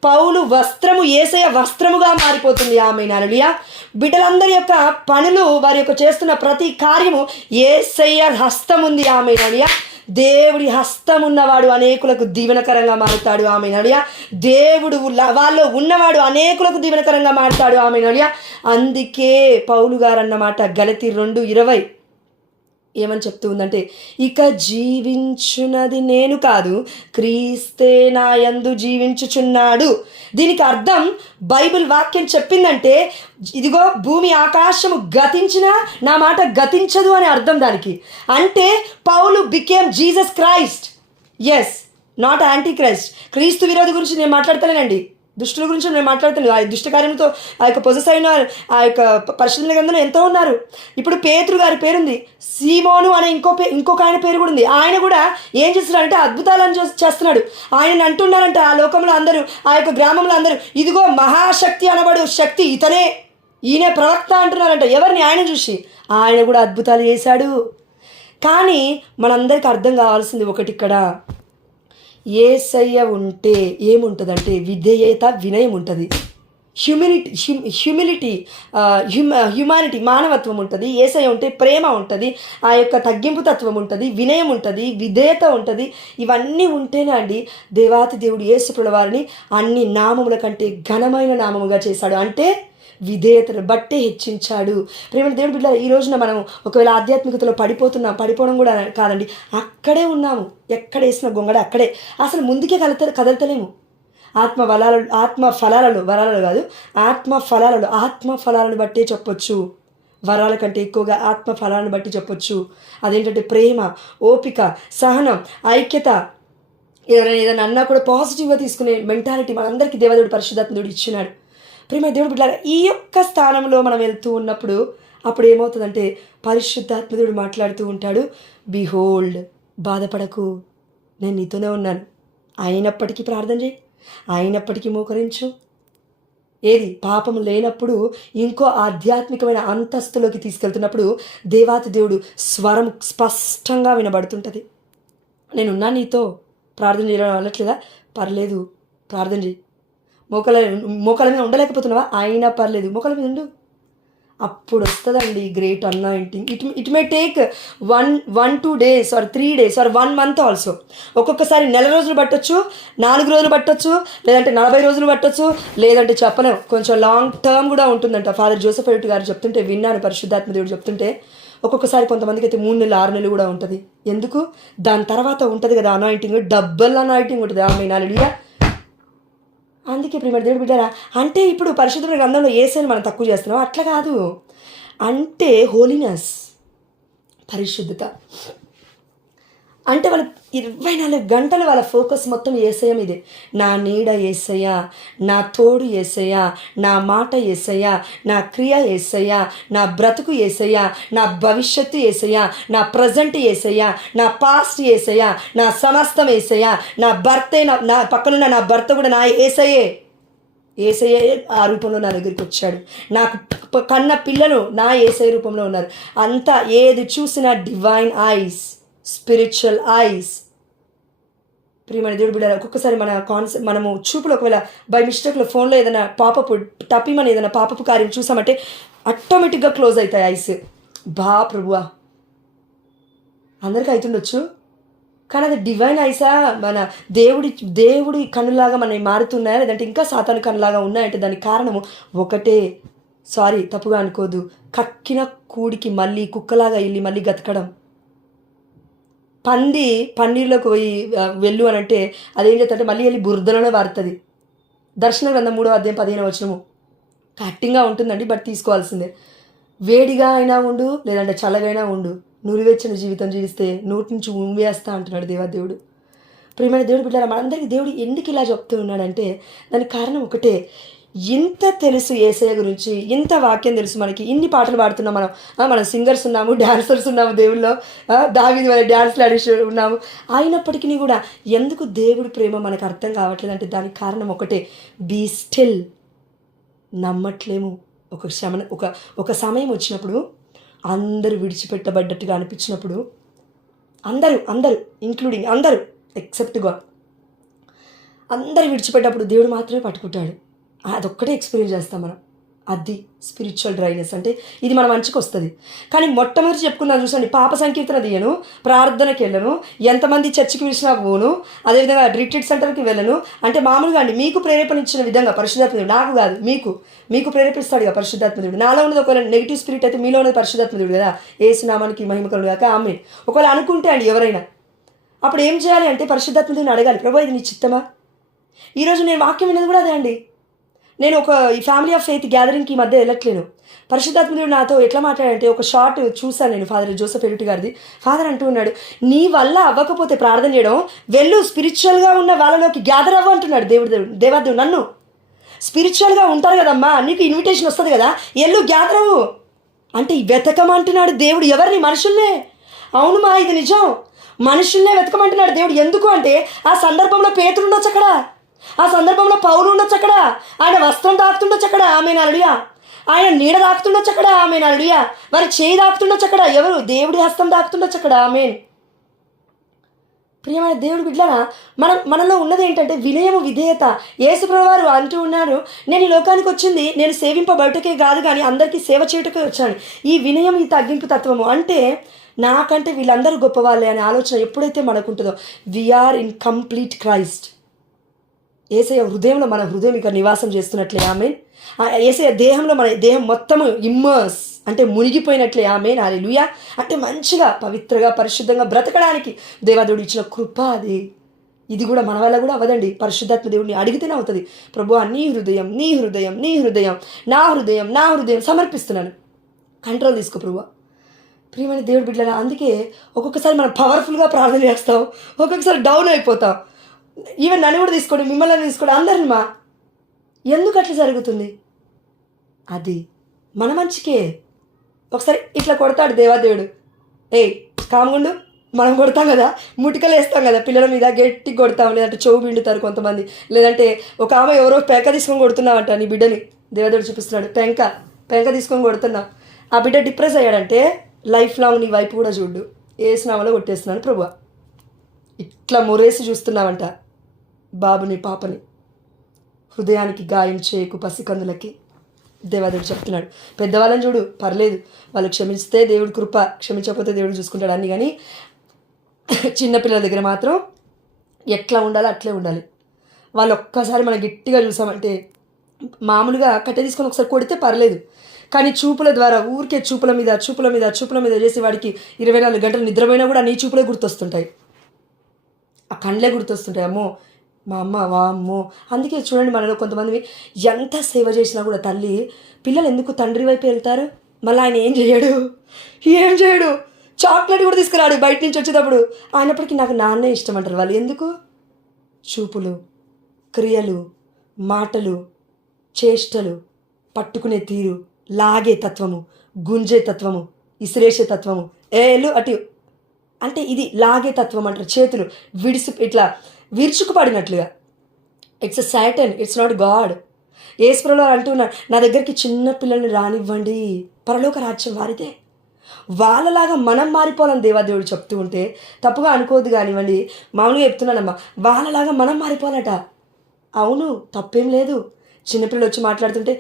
పౌలు వస్త్రము యేసయ్య వస్త్రముగా మారిపోతుంది. ఆమేన్. హల్లెలూయా. బిడ్డలందరి యొక్క పనులు, వారి యొక్క చేస్తున్న ప్రతి కార్యము యేసయ్య హస్తం ఉంది. ఆమేన్. హల్లెలూయా. దేవుడి హస్తం ఉన్నవాడు అనేకులకు దీవెనకరంగా మారుతాడు. ఆమేన్. హల్లెలూయా. దేవుడు వాళ్ళు ఉన్నవాడు అనేకులకు దీవెనకరంగా మారుతాడు. ఆమేన్. హల్లెలూయా. అందుకే పౌలు గారు అన్నమాట గలతీ 2:20 ఏమని చెప్తూ ఉందంటే ఇక జీవించున్నది నేను కాదు, క్రీస్తే నా యందు జీవించుచున్నాడు. దీనికి అర్థం బైబిల్ వాక్యం చెప్పిందంటే ఇదిగో భూమి ఆకాశము గతించినా నా మాట గతించదు అని అర్థం దానికి. అంటే పౌలు became Jesus Christ. Yes, not antichrist. క్రీస్తు విరోధి గురించి నేను మాట్లాడతలేనండి, దుష్టుల గురించి నేను మాట్లాడుతున్నాను. ఆ దుష్ట కార్యంతో ఆ యొక్క పొజెస్ అయిన ఆ యొక్క పరిశుద్ధుల గ్రంథంలో ఎంతో ఉన్నారు. ఇప్పుడు పేతురు గారి పేరుంది, సీమోను అనే ఇంకొక ఆయన పేరు కూడా ఉంది. ఆయన కూడా ఏం చేస్తున్నాడంటే అద్భుతాలను చేస్తున్నాడు. ఆయన అంటున్నారంట ఆ లోకంలో అందరూ, ఆ యొక్క గ్రామంలో అందరూ, ఇదిగో మహాశక్తి అనబడు శక్తి ఇతనే, ఈయన ప్రవక్త అంటున్నారంట. ఎవరిని? ఆయన చూసి. ఆయన కూడా అద్భుతాలు చేశాడు. కానీ మనందరికీ అర్థం కావాల్సింది ఒకటి ఇక్కడ, యేసయ్య ఉంటే ఏముంటుందంటే విధేయత, వినయం ఉంటుంది. హ్యూమిలిటీ, హ్యుమానిటీ, మానవత్వం ఉంటుంది. యేసయ్య ఉంటే ప్రేమ ఉంటుంది, ఆ యొక్క తగ్గింపు తత్వం ఉంటుంది, వినయం ఉంటుంది, విధేయత ఉంటుంది. ఇవన్నీ ఉంటేనే అండి దేవాతి దేవుడు యేసు వారిని అన్ని నామముల కంటే ఘనమైన నామముగా చేశాడు. అంటే విధేయతను బట్టే హెచ్చించాడు. ప్రేమ దేవుడు బిడ్డ, ఈ రోజున మనం ఒకవేళ ఆధ్యాత్మికతలో పడిపోవడం కూడా కాదండి, అక్కడే ఉన్నాము. ఎక్కడ వేసిన గొంగడ అక్కడే, అసలు ముందుకే కదలతలేము. ఆత్మ ఫలాలను బట్టే చెప్పొచ్చు. వరాల కంటే ఎక్కువగా ఆత్మ ఫలాలను బట్టి చెప్పొచ్చు. అదేంటంటే ప్రేమ, ఓపిక, సహనం, ఐక్యత. ఎవరైనా ఏదైనా అన్నా కూడా పాజిటివ్గా తీసుకునే మెంటాలిటీ మనందరికీ దేవదేవుడు పరిశుద్ధాత్మ దేవుడు ఇచ్చినాడు. ప్రేమ దేవుడు బిడ్డలారా, ఈ యొక్క స్థానంలో మనం వెళ్తూ ఉన్నప్పుడు అప్పుడు ఏమవుతుందంటే పరిశుద్ధాత్మ దేవుడు మాట్లాడుతూ ఉంటాడు, బిహోల్డ్, బాధపడకు, నేను నీతోనే ఉన్నాను. అయినప్పటికీ ప్రార్థన చేయి, అయినప్పటికీ మోకరించు. ఏది? పాపం లేనప్పుడు ఇంకో ఆధ్యాత్మికమైన అంతస్తులోకి తీసుకెళ్తున్నప్పుడు దేవాతి దేవుడు స్వరం స్పష్టంగా వినబడుతుంటుంది. నేనున్నా నీతో, ప్రార్థన చేయడం అనట్లేదా? పర్లేదు, ప్రార్థన చేయి. మోకాల మీద ఉండలేకపోతున్నావా? అయినా పర్లేదు, మోకాల మీద ఉండు. అప్పుడు వస్తుందండి great anointing. It may take 1-2 days or 3 days or 1 month also. ఒక్కొక్కసారి 4 రోజులు పట్టొచ్చు, 4 రోజులు పట్టొచ్చు, లేదంటే 40 రోజులు పట్టొచ్చు, లేదంటే చెప్పలేం, కొంచెం లాంగ్ టర్మ్ కూడా ఉంటుందంట. ఫాదర్ జోసెఫ్ ఎడిట్ గారు చెప్తుంటే విన్నాను, పరిశుద్ధాత్మ దేవుడు చెప్తుంటే. ఒక్కొక్కసారి కొంతమందికి అయితే 3 నెలలు 6 నెలలు కూడా ఉంటుంది. ఎందుకు? దాని తర్వాత ఉంటుంది కదా అనాయింటింగ్, డబుల్ అనాయింటింగ్ ఉంటుంది. ఆమె హల్లెలూయా. అందుకే ప్రియమైన దేవుడు బిడ్డారా, అంటే ఇప్పుడు పరిశుద్ధమైన గ్రంథంలో యేసయ్యను మనం తక్కువ చేస్తున్నాం అట్లా కాదు. అంటే హోలీనెస్, పరిశుద్ధత. అంటే వాళ్ళ 24 గంటలు వాళ్ళ ఫోకస్ మొత్తం యేసయ్య మీదే. నా నీడ యేసయ్య, నా తోడు యేసయ్య, నా మాట యేసయ్య, నా క్రియ యేసయ్య, నా బ్రతుకు యేసయ్య, నా భవిష్యత్తు యేసయ్య, నా ప్రజెంట్ యేసయ్య, నా పాస్ట్ యేసయ్య, నా సమస్తం యేసయ్య, నా భర్తే, నా పక్కనున్న నా భర్త కూడా నా యేసయ్యే. యేసయ్యే ఆ రూపంలో నా దగ్గరికి వచ్చాడు. నాకు కన్న పిల్లలు నా యేసయ్య రూపంలో ఉన్నారు. అంతా ఏది చూసినా డివైన్ ఐస్, స్పిరిచువల్ ఐస్. ప్రియమైన దేవుడు బిడ్డ, ఒక్కొక్కసారి మనము చూపులో ఒకవేళ బై మిస్టేక్లో ఫోన్లో ఏదైనా పాపప్ టపిమని ఏదైనా పాపపు కార్యం చూసామంటే ఆటోమేటిక్గా క్లోజ్ అవుతాయి ఐస్. ప్రభువా, అందరికీ అవుతుండొచ్చు, కానీ అది డివైన్ ఐసా, మన దేవుడి కన్నులాగా మనవి మారుతున్నాయా, లేదంటే ఇంకా సాతాను కన్నులాగా ఉన్నాయంటే దానికి కారణము ఒకటే. సారీ, తప్పుగా అనుకోదు, కక్కిన కూడికి మళ్ళీ కుక్కలాగా వెళ్ళి మళ్ళీ గతకడం. పంది పన్నీరులోకి పోయి వెళ్ళు అని అంటే అదేం చేస్తుంటే మళ్ళీ వెళ్ళి బురదలోనే వారుతుంది. దర్శన గ్రంథం 3:15 కట్టింగ్గా ఉంటుందండి, బట్ తీసుకోవాల్సిందే. వేడిగా అయినా ఉండు, లేదంటే చల్లగా అయినా ఉండు, నురివెచ్చిన జీవితం జీవిస్తే నోటి నుంచి ఉమ్మేస్తా అంటున్నాడు దేవాదేవుడు. ప్రియమైన దేవుడు బిడ్డారా, మనందరికీ దేవుడు ఎందుకు ఇలా చెప్తూ ఉన్నాడంటే దానికి కారణం ఒకటే. ఇంత తెలుసు యేసయ్య గురించి, ఇంత వాక్యం తెలుసు మనకి, ఇన్ని పాటలు పాడుతున్నాం మనం సింగర్స్ ఉన్నాము, డ్యాన్సర్స్ ఉన్నాము, దేవుల్లో దావీదు వల్ల డ్యాన్స్లు ఆడి ఉన్నాము. అయినప్పటికీ కూడా ఎందుకు దేవుడి ప్రేమ మనకు అర్థం కావట్లేదు అంటే దానికి కారణం ఒకటే, బీ స్టిల్. నమ్మట్లేము. ఒక సమయం వచ్చినప్పుడు అందరూ విడిచిపెట్టబడ్డట్టుగా అనిపించినప్పుడు అందరూ ఇంక్లూడింగ్ అందరూ ఎక్సెప్ట్ గాడ్, అందరూ విడిచిపెట్టేటప్పుడు దేవుడు మాత్రమే పట్టుకుంటాడు. అదొక్కటే ఎక్స్పీరియన్స్ చేస్తాం మనం. అది స్పిరిచువల్ డ్రైనెస్ అంటే ఇది మన మంచికి వస్తుంది. కానీ మొట్టమొదటి చెప్పుకున్నాను చూసండి, పాప సంకీర్తన తీయను, ప్రార్థనకి వెళ్ళను, ఎంతమంది చర్చికి పిలిచినా పోను, అదేవిధంగా రిట్రీట్ సెంటర్కి వెళ్ళను. అంటే మామూలుగా అండి, మీకు ప్రేరేపణ ఇచ్చిన విధంగా పరిశుద్ధాత్మదేవుడు, నాకు కాదు, మీకు ప్రేరేపిస్తాడు కదా పరిశుద్ధాత్మదేవుడు. నాలో ఉన్నది ఒకవేళ నెగిటివ్ స్పిరిట్ అయితే మీలో ఉన్నది పరిశుద్ధాత్మదేవుడు కదా. ఏసునామానికి మహిమ కలుగును గాక, ఆమేన్. ఒకవేళ అనుకుంటే అండి ఎవరైనా, అప్పుడు ఏం చేయాలి అంటే పరిశుద్ధాత్మదేవుని అడగాలి, ప్రభు ఇది నీ చిత్తమా? ఈరోజు నేను వాక్యం వినేది కూడా అదే అండి. నేను ఈ ఫ్యామిలీ ఆఫ్ ఫెయిత్ గ్యాదరింగ్కి ఈ మధ్య వెళ్ళట్లేను. పరిశుద్ధాత్మదేవుడు నాతో ఎట్లా మాట్లాడంటే ఒక షార్ట్ చూశాను నేను, ఫాదర్ జోసెఫ్ ఎడిట్ గారిది. ఫాదర్ అంటూ ఉన్నాడు, నీ వల్ల అవ్వకపోతే ప్రార్థన చేయడం, వెళ్ళు స్పిరిచువల్గా ఉన్న వాళ్ళలోకి గ్యాదర్ అవ్వ అంటున్నాడు దేవాదేవుడు నన్ను. స్పిరిచువల్గా ఉంటారు కదమ్మా, నీకు ఇన్విటేషన్ వస్తుంది కదా, ఎల్లు గ్యాదర్ అవ్వు అంటే వెతకమంటున్నాడు దేవుడు. ఎవరిని? మనుషుల్నే. అవును మా, ఇది నిజం, మనుషుల్నే వెతకమంటున్నాడు దేవుడు. ఎందుకు అంటే ఆ సందర్భంలో పేతురు ఉండొచ్చు అక్కడ, ఆ సందర్భంలో పౌలు ఉండొచ్చు అక్కడ, ఆయన వస్త్రం తాకుతుండొచ్చు అక్కడ, ఆమె హల్లెలూయా. ఆయన నీడ దాకుతుండొచ్చు అక్కడ, ఆమెన్. హల్లెలూయా. వారి చేయి దాకుతుండొచ్చు అక్కడ, ఎవరు? దేవుడి హస్తం దాకుతుండొచ్చు అక్కడ, ఆమెన్. ప్రియమైన దేవుడి బిడ్డలారా, మనలో ఉన్నది ఏంటంటే వినయము, విధేయత. యేసుప్రభువు వారు అంటూ ఉన్నారు, నేను ఈ లోకానికి వచ్చింది నేను సేవింపబడుటకే కాదు కానీ అందరికీ సేవ చేయుటకే వచ్చాను. ఈ వినయం, ఈ తగ్గింపు తత్వము అంటే నాకంటే వీళ్ళందరూ గొప్పవాళ్ళే అనే ఆలోచన ఎప్పుడైతే మనకుంటుందో, వీఆర్ ఇన్ కంప్లీట్ క్రైస్ట్. యేసయ్య హృదయంలో మన హృదయం ఇక నివాసం చేస్తున్నట్లే, ఆమెన్. యేసయ్య దేహంలో మన దేహం మొత్తము ఇమ్మర్స్ అంటే మునిగిపోయినట్లే, ఆమెన్. హల్లెలూయా. అంటే మంచిగా పవిత్రగా పరిశుద్ధంగా బ్రతకడానికి దేవదేవుడు ఇచ్చిన కృప అది. ఇది కూడా మన వల్ల కూడా అవ్వదండి, పరిశుద్ధాత్మ దేవుడిని అడిగితేనే అవుతుంది. ప్రభువా, నీ హృదయం నీ హృదయం నీ హృదయం నా హృదయం నా హృదయం సమర్పిస్తున్నాను, కంట్రోల్ తీసుకో ప్రభువా. ప్రియమైన దేవుడి బిడ్డలారా, అందుకే ఒక్కొక్కసారి మనం పవర్ఫుల్గా ప్రార్థన చేస్తాం, ఒక్కొక్కసారి డౌన్ అయిపోతాం. ఈవెన్ నన్ను కూడా తీసుకోండి, మిమ్మల్ని తీసుకోండి, అందరిని. ఎందుకు అట్లా జరుగుతుంది? అది మన మంచికే. ఒకసారి ఇట్లా కొడతాడు దేవాదేవుడు, ఏయ్ కాముగుండు. మనం కొడతాం కదా, ముటికలు వేస్తాం కదా పిల్లల మీద, గట్టి కొడతాం, లేదంటే చెవు పిండుతారు కొంతమంది, లేదంటే ఒక ఆమె ఎవరో పెంక తీసుకొని కొడుతున్నావంట నీ బిడ్డని. దేవాదేవుడు చూపిస్తున్నాడు, పెంక తీసుకొని కొడుతున్నావు. ఆ బిడ్డ డిప్రెస్ అయ్యాడంటే లైఫ్ లాంగ్ నీ వైపు కూడా చూడు, ఏసునామలో కొట్టేస్తున్నాను ప్రభువా. ఇట్లా మురేసి చూస్తున్నావంట బాబుని పాపని. హృదయానికి గాయం చేయకు పసికందులకి దేవాదేవుడు చెప్తున్నాడు. పెద్దవాళ్ళని చూడు, పర్లేదు, వాళ్ళు క్షమిస్తే దేవుడి కృప, క్షమించకపోతే దేవుడు చూసుకుంటాడు అన్ని. కానీ చిన్నపిల్లల దగ్గర మాత్రం ఎట్లా ఉండాలో అట్లే ఉండాలి. వాళ్ళు ఒక్కసారి మనం గట్టిగా చూసామంటే, మామూలుగా కట్టె తీసుకొని ఒకసారి కొడితే పర్లేదు, కానీ చూపుల ద్వారా ఊరికే చూపుల మీద చేసి వాడికి 24 గంటలు నిద్రపోయినా కూడా నీ చూపులే గుర్తొస్తుంటాయి, ఆ కండ్లే గుర్తొస్తుంటాయి. అమ్మో మా అమ్మ వామ్మో. అందుకే చూడండి, మనలో కొంతమంది ఎంత సేవ చేసినా కూడా తల్లి పిల్లలు ఎందుకు తండ్రి వైపు వెళ్తారు? మళ్ళీ ఆయన ఏం చేయడు, చాక్లెట్ కూడా తీసుకురాడు బయట నుంచి వచ్చేటప్పుడు. అయినప్పటికీ నాకు నాన్నే ఇష్టం అంటారు వాళ్ళు. ఎందుకు? చూపులు, క్రియలు, మాటలు, చేష్టలు, పట్టుకునే తీరు, లాగే తత్వము, గుంజే తత్వము, ఇసిరేసే తత్వము, ఏలు అటు అంటే ఇది లాగే తత్వం అంటారు. చేతులు ఇట్లా విరుచుకుపడినట్లుగా. It's a Satan, it's not God. యేసుప్రభువు అంటున్నారు, నా దగ్గరికి చిన్న పిల్లల్ని రానివ్వండి, పరలోక రాజ్యం వారిదే. వాళ్ళలాగా మనం మారిపోవాలని దేవాదేవుడు చెప్తూ ఉంటే తప్పుగా అనుకోవద్దు కానివ్వండి, మామూలుగా చెప్తున్నానమ్మా, వాళ్ళలాగా మనం మారిపోవాలట. అవును, తప్పేం లేదు. చిన్నపిల్లలు వచ్చి మాట్లాడుతుంటే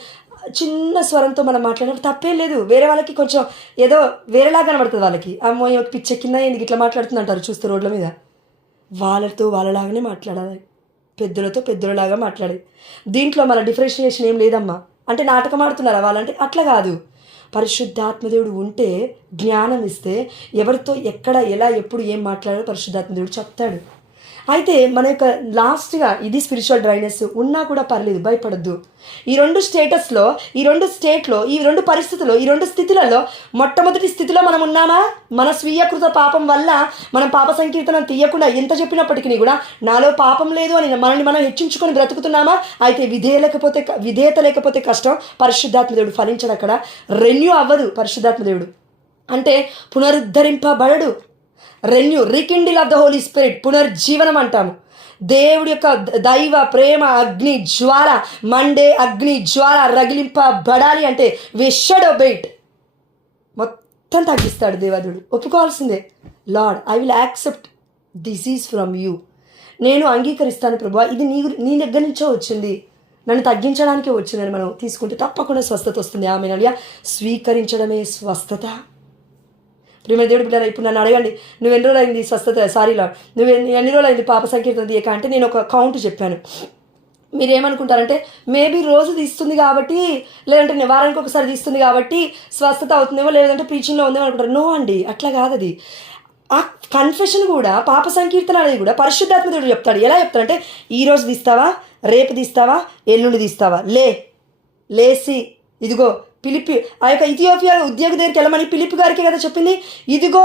చిన్న స్వరంతో మనం మాట్లాడినప్పుడు తప్పేం లేదు. వేరే వాళ్ళకి కొంచెం ఏదో వేరేలాగా కనబడుతుంది, వాళ్ళకి అమ్మో పిచ్చెక్కిందా ఎందుకు ఇట్లా మాట్లాడుతుంది అంటారు చూస్తే రోడ్ల మీద. వాళ్ళతో వాళ్ళలాగానే మాట్లాడాలి, పెద్దలతో పెద్దలలాగా మాట్లాడాలి. దీంట్లో మన డిఫరెన్షియేషన్ ఏం లేదమ్మా. అంటే నాటకం ఆడుతున్నారా వాళ్ళంటే? అట్లా కాదు. పరిశుద్ధాత్మదేవుడు ఉంటే, జ్ఞానం ఇస్తే ఎవరితో ఎక్కడ ఎలా ఎప్పుడు ఏం మాట్లాడాలో పరిశుద్ధాత్మదేవుడు చెప్తాడు. అయితే మన యొక్క లాస్ట్గా ఇది స్పిరిచువల్ డ్రైనెస్ ఉన్నా కూడా పర్లేదు, భయపడద్దు. ఈ రెండు స్టేటస్లో, ఈ రెండు స్టేట్లో, ఈ రెండు పరిస్థితుల్లో, ఈ రెండు స్థితులలో మొట్టమొదటి స్థితిలో మనం ఉన్నామా? మన స్వీయకృత పాపం వల్ల మనం పాప సంకీర్తనం తీయకుండా ఎంత చెప్పినప్పటికీ కూడా నాలో పాపం లేదు అని మనల్ని మనం హెచ్చించుకొని బ్రతుకుతున్నామా? అయితే విధేయత లేకపోతే కష్టం. పరిశుద్ధాత్మదేవుడు ఫలించడు అక్కడ, రెన్యూ అవ్వదు. పరిశుద్ధాత్మదేవుడు అంటే పునరుద్ధరింపబడడు. Rekindle of the Holy Spirit, పునర్జీవనం అంటాము. దేవుడి యొక్క దైవ ప్రేమ అగ్ని జ్వాల, మండే అగ్ని జ్వాల రగిలింపబడాలి అంటే వి షుడ్ ఒబేట్. మొత్తం తగ్గిస్తాడు దేవదేవుడు. ఒప్పుకోవాల్సిందే. Lord, I will accept this is from you. నేను అంగీకరిస్తాను ప్రభువా, ఇది నీ దగ్గర నుంచో వచ్చింది, నన్ను తగ్గించడానికే వచ్చిందని మనం తీసుకుంటే తప్పకుండా స్వస్థత వస్తుంది. ఆమె స్వీకరించడమే స్వస్థత. ప్రియమైన దేవుడి బిడ్డలారా, ఇప్పుడు నన్ను అడగండి, నువ్వు ఎన్ని రోజులు అయింది స్వస్థత, సారీలా నువ్వు ఎన్ని రోజులు అయింది పాప సంకీర్తన తీయక అంటే నేను ఒక కౌంట్ చెప్పాను. మీరేమనుకుంటారంటే మేబీ రోజు తీస్తుంది కాబట్టి, లేదంటే వారానికి ఒకసారి తీస్తుంది కాబట్టి స్వస్థత అవుతుందేమో, లేదంటే ప్రీచింగ్లో ఉందేమో అనుకుంటారు. నో అండి, అట్లా కాదు. అది ఆ కన్ఫెషన్ కూడా, పాప సంకీర్తన అనేది కూడా పరిశుద్ధాత్మదేవుడు చెప్తాడు. ఎలా చెప్తాడంటే, ఈరోజు తీస్తావా, రేపు తీస్తావా, ఎల్లుండి తీస్తావా, లేసి ఇదిగో పిలిపి ఆ యొక్క ఇథియోపియా ఉద్యోగి దగ్గరికి వెళ్ళమని పిలిపి గారికి కదా చెప్పింది. ఇదిగో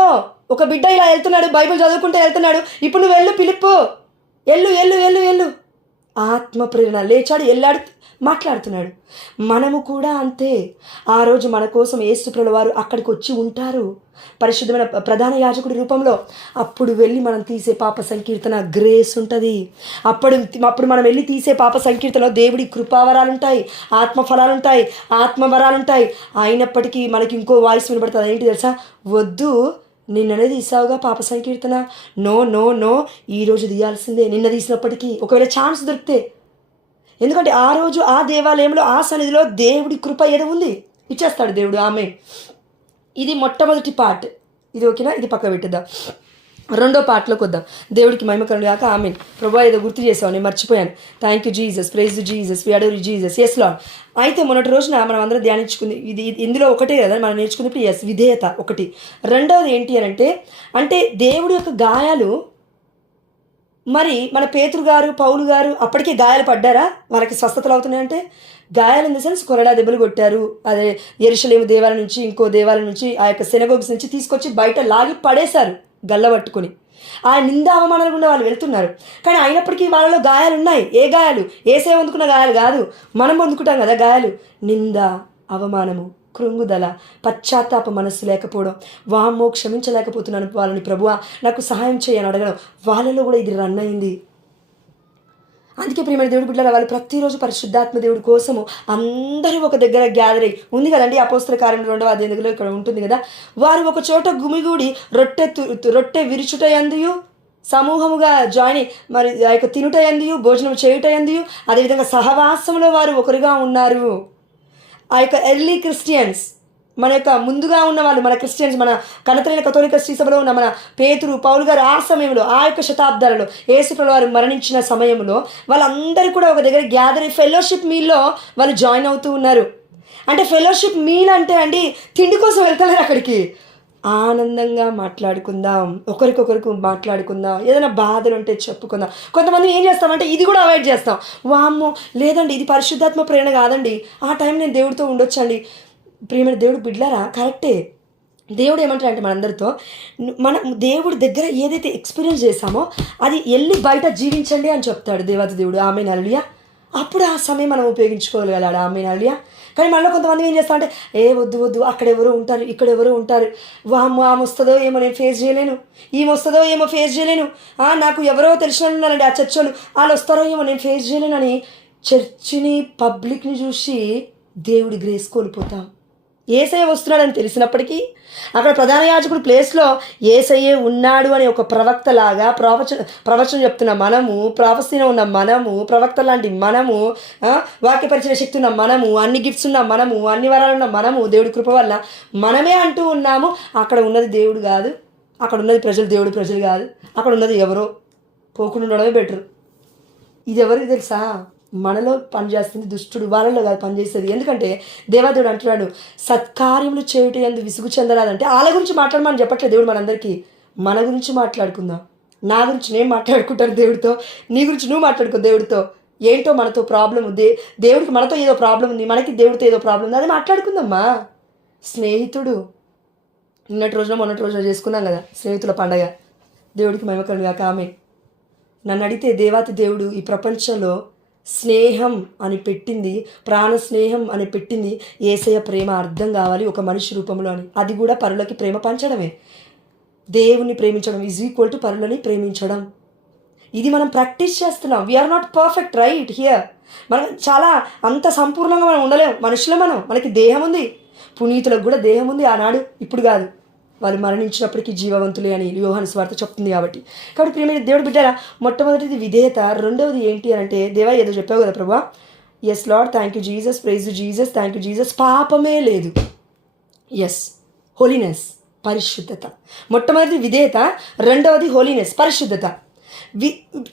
ఒక బిడ్డ ఇలా వెళ్తున్నాడు, బైబిల్ చదువుకుంటూ వెళ్తున్నాడు, ఇప్పుడు నువ్వు వెళ్ళు పిలిప్పు, ఎల్లు. ఆత్మ ప్రేరణ. లేచాడు, వెళ్ళాడు, మాట్లాడుతున్నాడు. మనము కూడా అంతే. ఆ రోజు మన కోసం యేసుప్రభుల వారు అక్కడికి వచ్చి ఉంటారు పరిశుద్ధమైన ప్రధాన యాజకుడి రూపంలో. అప్పుడు వెళ్ళి మనం తీసే పాప సంకీర్తన గ్రేస్ ఉంటుంది. అప్పుడు మనం వెళ్ళి తీసే పాప సంకీర్తనలో దేవుడి కృపావరాలు ఉంటాయి, ఆత్మఫలాలు ఉంటాయి, ఆత్మవరాలు ఉంటాయి. అయినప్పటికీ మనకి ఇంకో వాయిస్ వినబడుతుంది. ఏంటి తెలుసా? వద్దు, నిన్ననే తీసావుగా పాప సంకీర్తన, నో నో నో, ఈరోజు తీయాల్సిందే. నిన్న తీసినప్పటికీ ఒకవేళ ఛాన్స్ దొరికితే. ఎందుకంటే ఆ రోజు ఆ దేవాలయంలో ఆ సన్నిధిలో దేవుడి కృప ఏదో ఉంది, ఇచ్చేస్తాడు దేవుడు. ఆమె ఇది మొట్టమొదటి పార్ట్. ఇది ఓకేనా? ఇది పక్క పెట్టిద్దాం. రెండో పార్ట్లోకి వద్దాం. దేవుడికి మహిమ కలుగును గాక. ఆమేన్. ప్రభా ఏదో గుర్తు చేసావు, నేను మర్చిపోయాను. Thank you Jesus, praise you Jesus, we adore you Jesus. Yes Lord. అయితే మొన్నటి రోజున మనం అందరం ధ్యానించుకుంది ఇందులో ఒకటే కదా మనం నేర్చుకుంది. ఎస్, విధేయత ఒకటి. రెండవది ఏంటి అంటే దేవుడి యొక్క గాయాలు. మరి మన పేతురు గారు, పౌలు గారు అప్పటికే గాయాలు పడ్డారా? వాళ్ళకి స్వస్థతలు అవుతున్నాయంటే గాయాలు ఇన్ ద సెన్స్ కొరడా దెబ్బలు కొట్టారు. అదే యెరూషలేము దేవాలయం నుంచి ఇంకో దేవాలయం నుంచి ఆ యొక్క సినగోగ్స్ నుంచి తీసుకొచ్చి బయట లాగి పడేశారు గల్లబట్టుకుని. ఆ నింద అవమానాలు గుండా వాళ్ళు వెళ్తున్నారు. కానీ అయినప్పటికీ వాళ్ళలో గాయాలు ఉన్నాయి. ఏ గాయాలు? ఏసే పొందుకున్న గాయాలు కాదు, మనం పొందుకుంటాం కదా గాయాలు. నింద, అవమానము, కృంగుదల, పశ్చాత్తాప మనస్సు లేకపోవడం, వామ్మో క్షమించలేకపోతున్నాను వాళ్ళని ప్రభువా నాకు సహాయం చేయని అడగడం, వాళ్ళలో కూడా ఇది రన్ అయింది. అందుకే ప్రియమైన దేవుడి బిడ్డల వాళ్ళు ప్రతిరోజు పరిశుద్ధాత్మ దేవుడి కోసము అందరూ ఒక దగ్గర గ్యాదర్ అయ్యి ఉంది కదండి. అపోస్తల కార్యం 2వ అధ్యాయంలో ఇక్కడ ఉంటుంది కదా. వారు ఒక చోట గుమిగూడి రొట్టె విరుచుట యందుయు సమూహముగా జాయిన్ అయ్యి మరి ఆ యొక్క తినుట యందుయు భోజనం చేయుట యందుయు అదేవిధంగా సహవాసంలో వారు ఒకరుగా ఉన్నారు. ఆ యొక్క ఎర్లీ క్రిస్టియన్స్, మన యొక్క ముందుగా ఉన్న వాళ్ళు, మన క్రిస్టియన్స్, మన కనతరైన కథోలిక శ్రీసభలో ఉన్న మన పేతురు, పౌలు గారు ఆ సమయంలో, ఆ యొక్క శతాబ్దాలలో యేసుప్రభువు వారు మరణించిన సమయంలో వాళ్ళందరూ కూడా ఒక దగ్గర గ్యాదర్ అయ్యి ఫెలోషిప్ మీల్లో వాళ్ళు జాయిన్ అవుతూ ఉన్నారు. అంటే ఫెలోషిప్ మీల్ అంటే అండి తిండి కోసం వెళ్తలేరు అక్కడికి. ఆనందంగా మాట్లాడుకుందాం, ఒకరికొకరికి మాట్లాడుకుందాం, ఏదైనా బాధలు ఉంటే చెప్పుకుందాం. కొంతమంది ఏం చేస్తామంటే ఇది కూడా అవాయిడ్ చేస్తాం. వామ్మో లేదండి, ఇది పరిశుద్ధాత్మ ప్రేరణ కాదండి, ఆ టైం నేను దేవుడితో ఉండొచ్చండి. ప్రియమైన దేవుడు బిడ్డలారా, కరెక్టే. దేవుడు ఏమంటాడంటే మనందరితో దేవుడి దగ్గర ఏదైతే ఎక్స్పీరియన్స్ చేశామో అది వెళ్ళి బయట జీవించండి అని చెప్తాడు దేవాది దేవుడు. ఆమేన్ హల్లెలూయా. అప్పుడు ఆ సమయం మనం ఉపయోగించుకోగలగాలి. ఆమేన్ హల్లెలూయా. కానీ మనలో కొంతమంది ఏం చేస్తామంటే వద్దు అక్కడ ఎవరో ఉంటారు, ఇక్కడ ఎవరో ఉంటారు, వామ్మో ఆమె వస్తుందో ఏమో నేను ఫేస్ చేయలేను, ఈమె వస్తుందో ఏమో ఫేస్ చేయలేను, నాకు ఎవరో తెలిసిన వాళ్ళు ఉన్నారండి ఆ చర్చోళ్ళు, వాళ్ళు వస్తారో ఏమో నేను ఫేస్ చేయలేను అని చర్చిని పబ్లిక్ని చూసి దేవుడి గ్రేస్ కోల్పోతాం. ఏసయ్య వస్తున్నాడని తెలిసినప్పటికీ అక్కడ ప్రధాన యాజకుడు ప్లేస్లో ఏసయ్యే ఉన్నాడు అనే ఒక ప్రవక్తలాగా ప్రవచనం చెప్తున్న మనము, ప్రాఫెసీలో ఉన్న మనము, ప్రవక్త లాంటి మనము, వాక్యపరిచయ శక్తి ఉన్న మనము, అన్ని గిఫ్ట్స్ ఉన్న మనము, అన్ని వరాలు ఉన్న మనము, దేవుడి కృప వల్ల మనమే అంటూ ఉన్నాము అక్కడ ఉన్నది దేవుడు కాదు, అక్కడ ఉన్నది ప్రజలు, దేవుడు ప్రజలు కాదు, అక్కడ ఉన్నది ఎవరో. పోకుండా ఉండడమే బెటరు. ఇది ఎవరికి తెలుసా? మనలో పనిచేస్తుంది దుష్టుడు, వాళ్ళలో కాదు పనిచేస్తుంది. ఎందుకంటే దేవాదేవుడు అంటున్నాడు సత్కార్యములు చేయుట యందు విసుగు చెందరాదంటే వాళ్ళ గురించి మాట్లాడమని చెప్పట్లేదు దేవుడు మనందరికీ. మన గురించి మాట్లాడుకుందాం. నా గురించి నేను మాట్లాడుకుంటాను దేవుడితో, నీ గురించి నువ్వు మాట్లాడుకో దేవుడితో. ఏంటో మనతో ప్రాబ్లం ఉంది, దేవుడికి మనతో ఏదో ప్రాబ్లం ఉంది, మనకి దేవుడితో ఏదో ప్రాబ్లం ఉంది, అది మాట్లాడుకుందామ్మా. స్నేహితుడు మొన్నటి రోజున చేసుకున్నాం కదా స్నేహితుల పండగ. దేవుడికి మహిమ కలుగును గాక. ఆమేన్. నన్ను అడిగితే దేవాతి దేవుడు ఈ ప్రపంచంలో స్నేహం అని పెట్టింది, ప్రాణ స్నేహం అని పెట్టింది యేసయ్య ప్రేమ అర్థం కావాలి ఒక మనిషి రూపంలో అని. అది కూడా పరులకి ప్రేమ పంచడమే. దేవుని ప్రేమించడం ఈజ్ ఈక్వల్ టు పరులని ప్రేమించడం. ఇది మనం ప్రాక్టీస్ చేస్తున్నాం. We are not perfect right here. మనం చాలా అంత సంపూర్ణంగా మనం ఉండలేం. మనుషులు మనకి దేహం ఉంది, పునీతులకు కూడా దేహం ఉంది ఆనాడు, ఇప్పుడు కాదు. వాళ్ళు మరణించినప్పటికీ జీవవంతులే అని యోహాను సువార్త చెప్తుంది. కాబట్టి ప్రియమైన దేవుడు బిడ్డరా, మొట్టమొదటిది విధేయత. రెండవది ఏంటి అంటే దేవా ఏదో చెప్పావు కదా ప్రభా. Yes Lord, thank you Jesus, praise you Jesus, thank you Jesus. పాపమే లేదు. ఎస్, హోలీనెస్, పరిశుద్ధత. మొట్టమొదటి విధేయత, రెండవది హోలీనెస్, పరిశుద్ధత.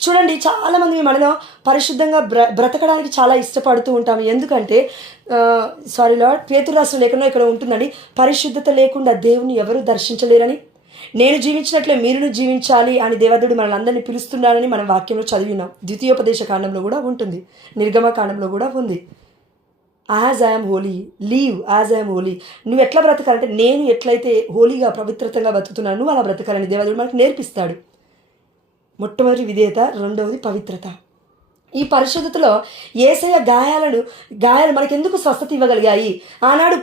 చూడండి చాలామంది మనలో పరిశుద్ధంగా బ్రతకడానికి చాలా ఇష్టపడుతూ ఉంటాము. ఎందుకంటే సారీ లార్డ్, పేతురు రాసిన లేఖలో ఇక్కడ ఉంటుందండి, పరిశుద్ధత లేకుండా దేవుని ఎవరు దర్శించలేరని, నేను జీవించినట్లే మీరును జీవించాలి అని దేవదేవుడు మనల్ని అందరినీ పిలుస్తున్నాడని మనం వాక్యంలో చదివినాం. ద్వితీయోపదేశ కాండంలో కూడా ఉంటుంది, నిర్గమ కాండంలో కూడా ఉంది. As I am holy, live as I am holy. నువ్వు ఎట్లా బ్రతకాలంటే నేను ఎట్లయితే హోలీగా పవిత్రతంగా బ్రతుకుతున్నాను నువ్వు అలా బ్రతకాలని దేవదేవుడు మనకు నేర్పిస్తాడు. మొట్టమొదటి విధేయత, రెండవది పవిత్రత. ఈ పరిశుద్ధతలో యేసయ్య గాయాలు మనకెందుకు స్వస్థత ఇవ్వగలిగాయి? ఆనాడు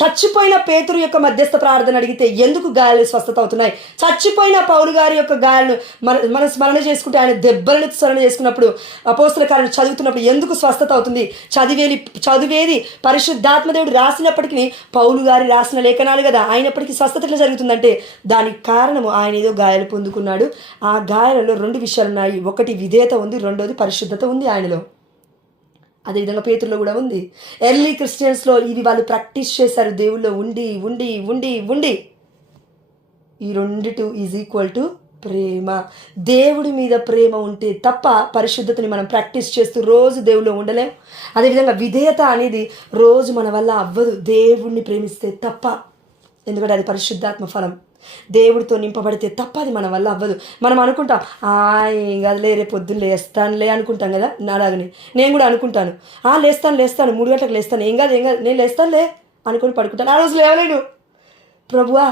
చచ్చిపోయిన పేతురు యొక్క మధ్యస్థ ప్రార్థన అడిగితే ఎందుకు గాయాలు స్వస్థత అవుతున్నాయి? చచ్చిపోయిన పౌలు గారి యొక్క గాయాలను మనం స్మరణ చేసుకుంటే, ఆయన దెబ్బలను స్మరణ చేసుకున్నప్పుడు, అపోస్తల కార్యాలు చదువుతున్నప్పుడు ఎందుకు స్వస్థత అవుతుంది? చదివేది పరిశుద్ధాత్మదేవుడు రాసినప్పటికీ పౌలు గారి రాసిన లేఖనాలు కదా, అయినప్పటికీ స్వస్థత ఎట్లా జరుగుతుందంటే దానికి కారణము ఆయన ఏదో గాయాలు పొందుకున్నాడు. ఆ గాయాలలో 2 విషయాలు ఉన్నాయి. ఒకటి విధేయత ఉంది, రెండోది పరిశుద్ధత ఉంది ఆయనలో. అదేవిధంగా పేతురులో కూడా ఉంది. ఎర్లీ క్రిస్టియన్స్లో ఇవి వాళ్ళు ప్రాక్టీస్ చేశారు. దేవుల్లో ఉండి ఉండి ఉండి ఉండి ఈ 2 ఈజ్ ఈక్వల్ టు ప్రేమ. దేవుడి మీద ప్రేమ ఉంటే తప్ప పరిశుద్ధతని మనం ప్రాక్టీస్ చేస్తూ రోజు దేవుల్లో ఉండలేం. అదేవిధంగా విధేయత అనేది రోజు మన వల్ల అవ్వదు, దేవుడిని ప్రేమిస్తే తప్ప. ఎందుకంటే అది పరిశుద్ధాత్మ ఫలం. దేవుడితో నింపబడితే తప్ప అది మన వల్ల అవ్వదు. మనం అనుకుంటాం ఏం కాదులే, రేపు పొద్దున్న లేస్తానులే అనుకుంటాం కదా. నాలాగని నేను కూడా అనుకుంటాను, లేస్తాను 3 గంటలకు లేస్తాను, ఏం కాదు నేను లేస్తానులే అనుకుని పడుకుంటాను. ఆ రోజు లేవలేను. ప్రభువా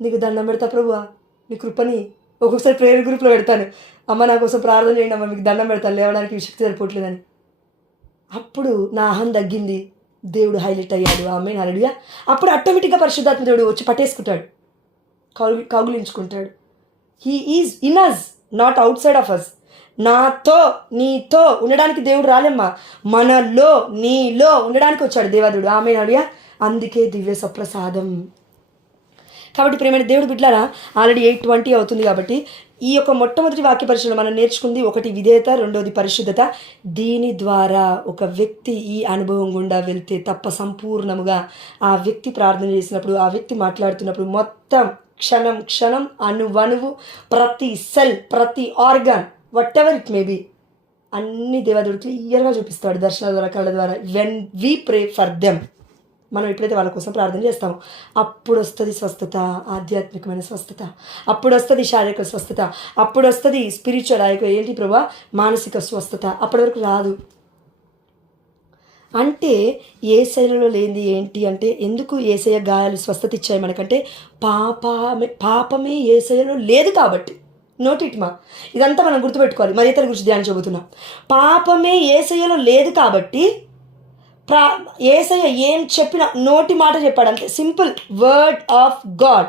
నీకు దండం పెడతా, ప్రభువా నీ కృపని. ఒక్కొక్కసారి ప్రేయర్ గ్రూప్లో పెడతాను, అమ్మ నా కోసం ప్రార్థన చేయండి అమ్మ, మీకు దండం పెడతాను, లేవడానికి శక్తి సరిపోవట్లేదని. అప్పుడు నా అహం తగ్గింది, దేవుడు హైలైట్ అయ్యాడు. ఆమేన్, హల్లెలూయా. అప్పుడు ఆటోమేటిక్గా పరిశుద్ధాత్మ దేవుడు వచ్చి పట్టేసుకుంటాడు, కౌగులించుకుంటాడు. He is in us, not outside of us. నాతో నీతో ఉండడానికి దేవుడు రాలేమ్మా, మనలో నీలో ఉండడానికి వచ్చాడు దేవాదేవుడు. ఆమేన్, హల్లెలూయా. అందుకే దివ్య సప్రసాదం. కాబట్టి ప్రేమైన దేవుడు బిడ్డలారా, ఆల్రెడీ 8:20 అవుతుంది. కాబట్టి ఈ యొక్క మొట్టమొదటి వాక్య పరిశీలన మనం నేర్చుకుంది, ఒకటి విధేయత, రెండోది పరిశుద్ధత. దీని ద్వారా ఒక వ్యక్తి ఈ అనుభవం గుండా వెళ్తే తప్ప సంపూర్ణముగా ఆ వ్యక్తి ప్రార్థన చేసినప్పుడు, ఆ వ్యక్తి మాట్లాడుతున్నప్పుడు మొత్తం క్షణం అణువణువు, ప్రతి సెల్, ప్రతి organ, what ever it may be, అన్ని దేవదేవుడు క్లియర్గా చూపిస్తాడు దర్శనాల ద్వారా, కళ్ళ ద్వారా. When we pray for them, మనం ఎప్పుడైతే వాళ్ళ కోసం ప్రార్థన చేస్తామో అప్పుడు వస్తుంది స్వస్థత, ఆధ్యాత్మికమైన స్వస్థత. అప్పుడు వస్తుంది శారీరక స్వస్థత. అప్పుడు వస్తుంది స్పిరిచువల్, ఏంటి ప్రభా, మానసిక స్వస్థత. అప్పటి వరకు రాదు. అంటే యేసయ్యలో లేనిది ఏంటి అంటే, ఎందుకు యేసయ్య గాయాలు స్వస్థత ఇచ్చాయి మనకంటే, పాపమే యేసయ్యలో లేదు కాబట్టి. నోటిట్మా, ఇదంతా మనం గుర్తుపెట్టుకోవాలి. మరి ఇతర గురించి ధ్యానం చెబుతున్నాం. పాపమే యేసయ్యలో లేదు కాబట్టి యేసయ్య ఏం చెప్పినా నోటి మాట చెప్పాడు అంతే. Simple word of God,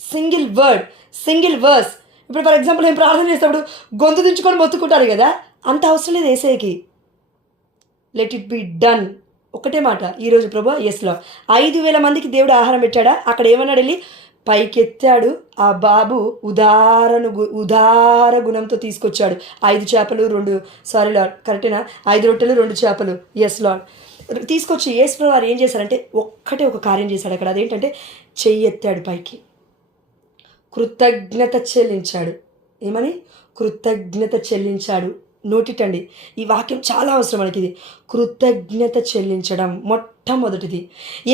single word, single verse. ఇప్పుడు ఫర్ ఎగ్జాంపుల్ నేను ప్రార్థన చేసేటప్పుడు గొంతు దించుకొని మొత్తుకుంటారు కదా, అంత అవసరం లేదు యేసయ్యకి. లెట్ ఇట్ బి డన్, ఒకటే మాట. ఈరోజు ప్రభు ఎస్లో 5,000 మందికి దేవుడు ఆహారం పెట్టాడా? అక్కడ ఏమన్నాడు? వెళ్ళి పైకెత్తాడు. ఆ బాబు ఉదార గుణంతో తీసుకొచ్చాడు. 5 చేపలు 2 సారీ లార్డ్, కరెక్టేనా? 5 రొట్టెలు 2 చేపలు, ఎస్ లార్డ్. తీసుకొచ్చి యేసు వారు ఏం చేశారంటే ఒక కార్యం చేశాడు అక్కడ. అదేంటంటే చెయ్యి ఎత్తాడు పైకి, కృతజ్ఞత చెల్లించాడు. ఏమని? కృతజ్ఞత చెల్లించాడు. నోటిటండి, ఈ వాక్యం చాలా అవసరం మనకి. ఇది కృతజ్ఞత చెల్లించడం మొట్టమొదటిది.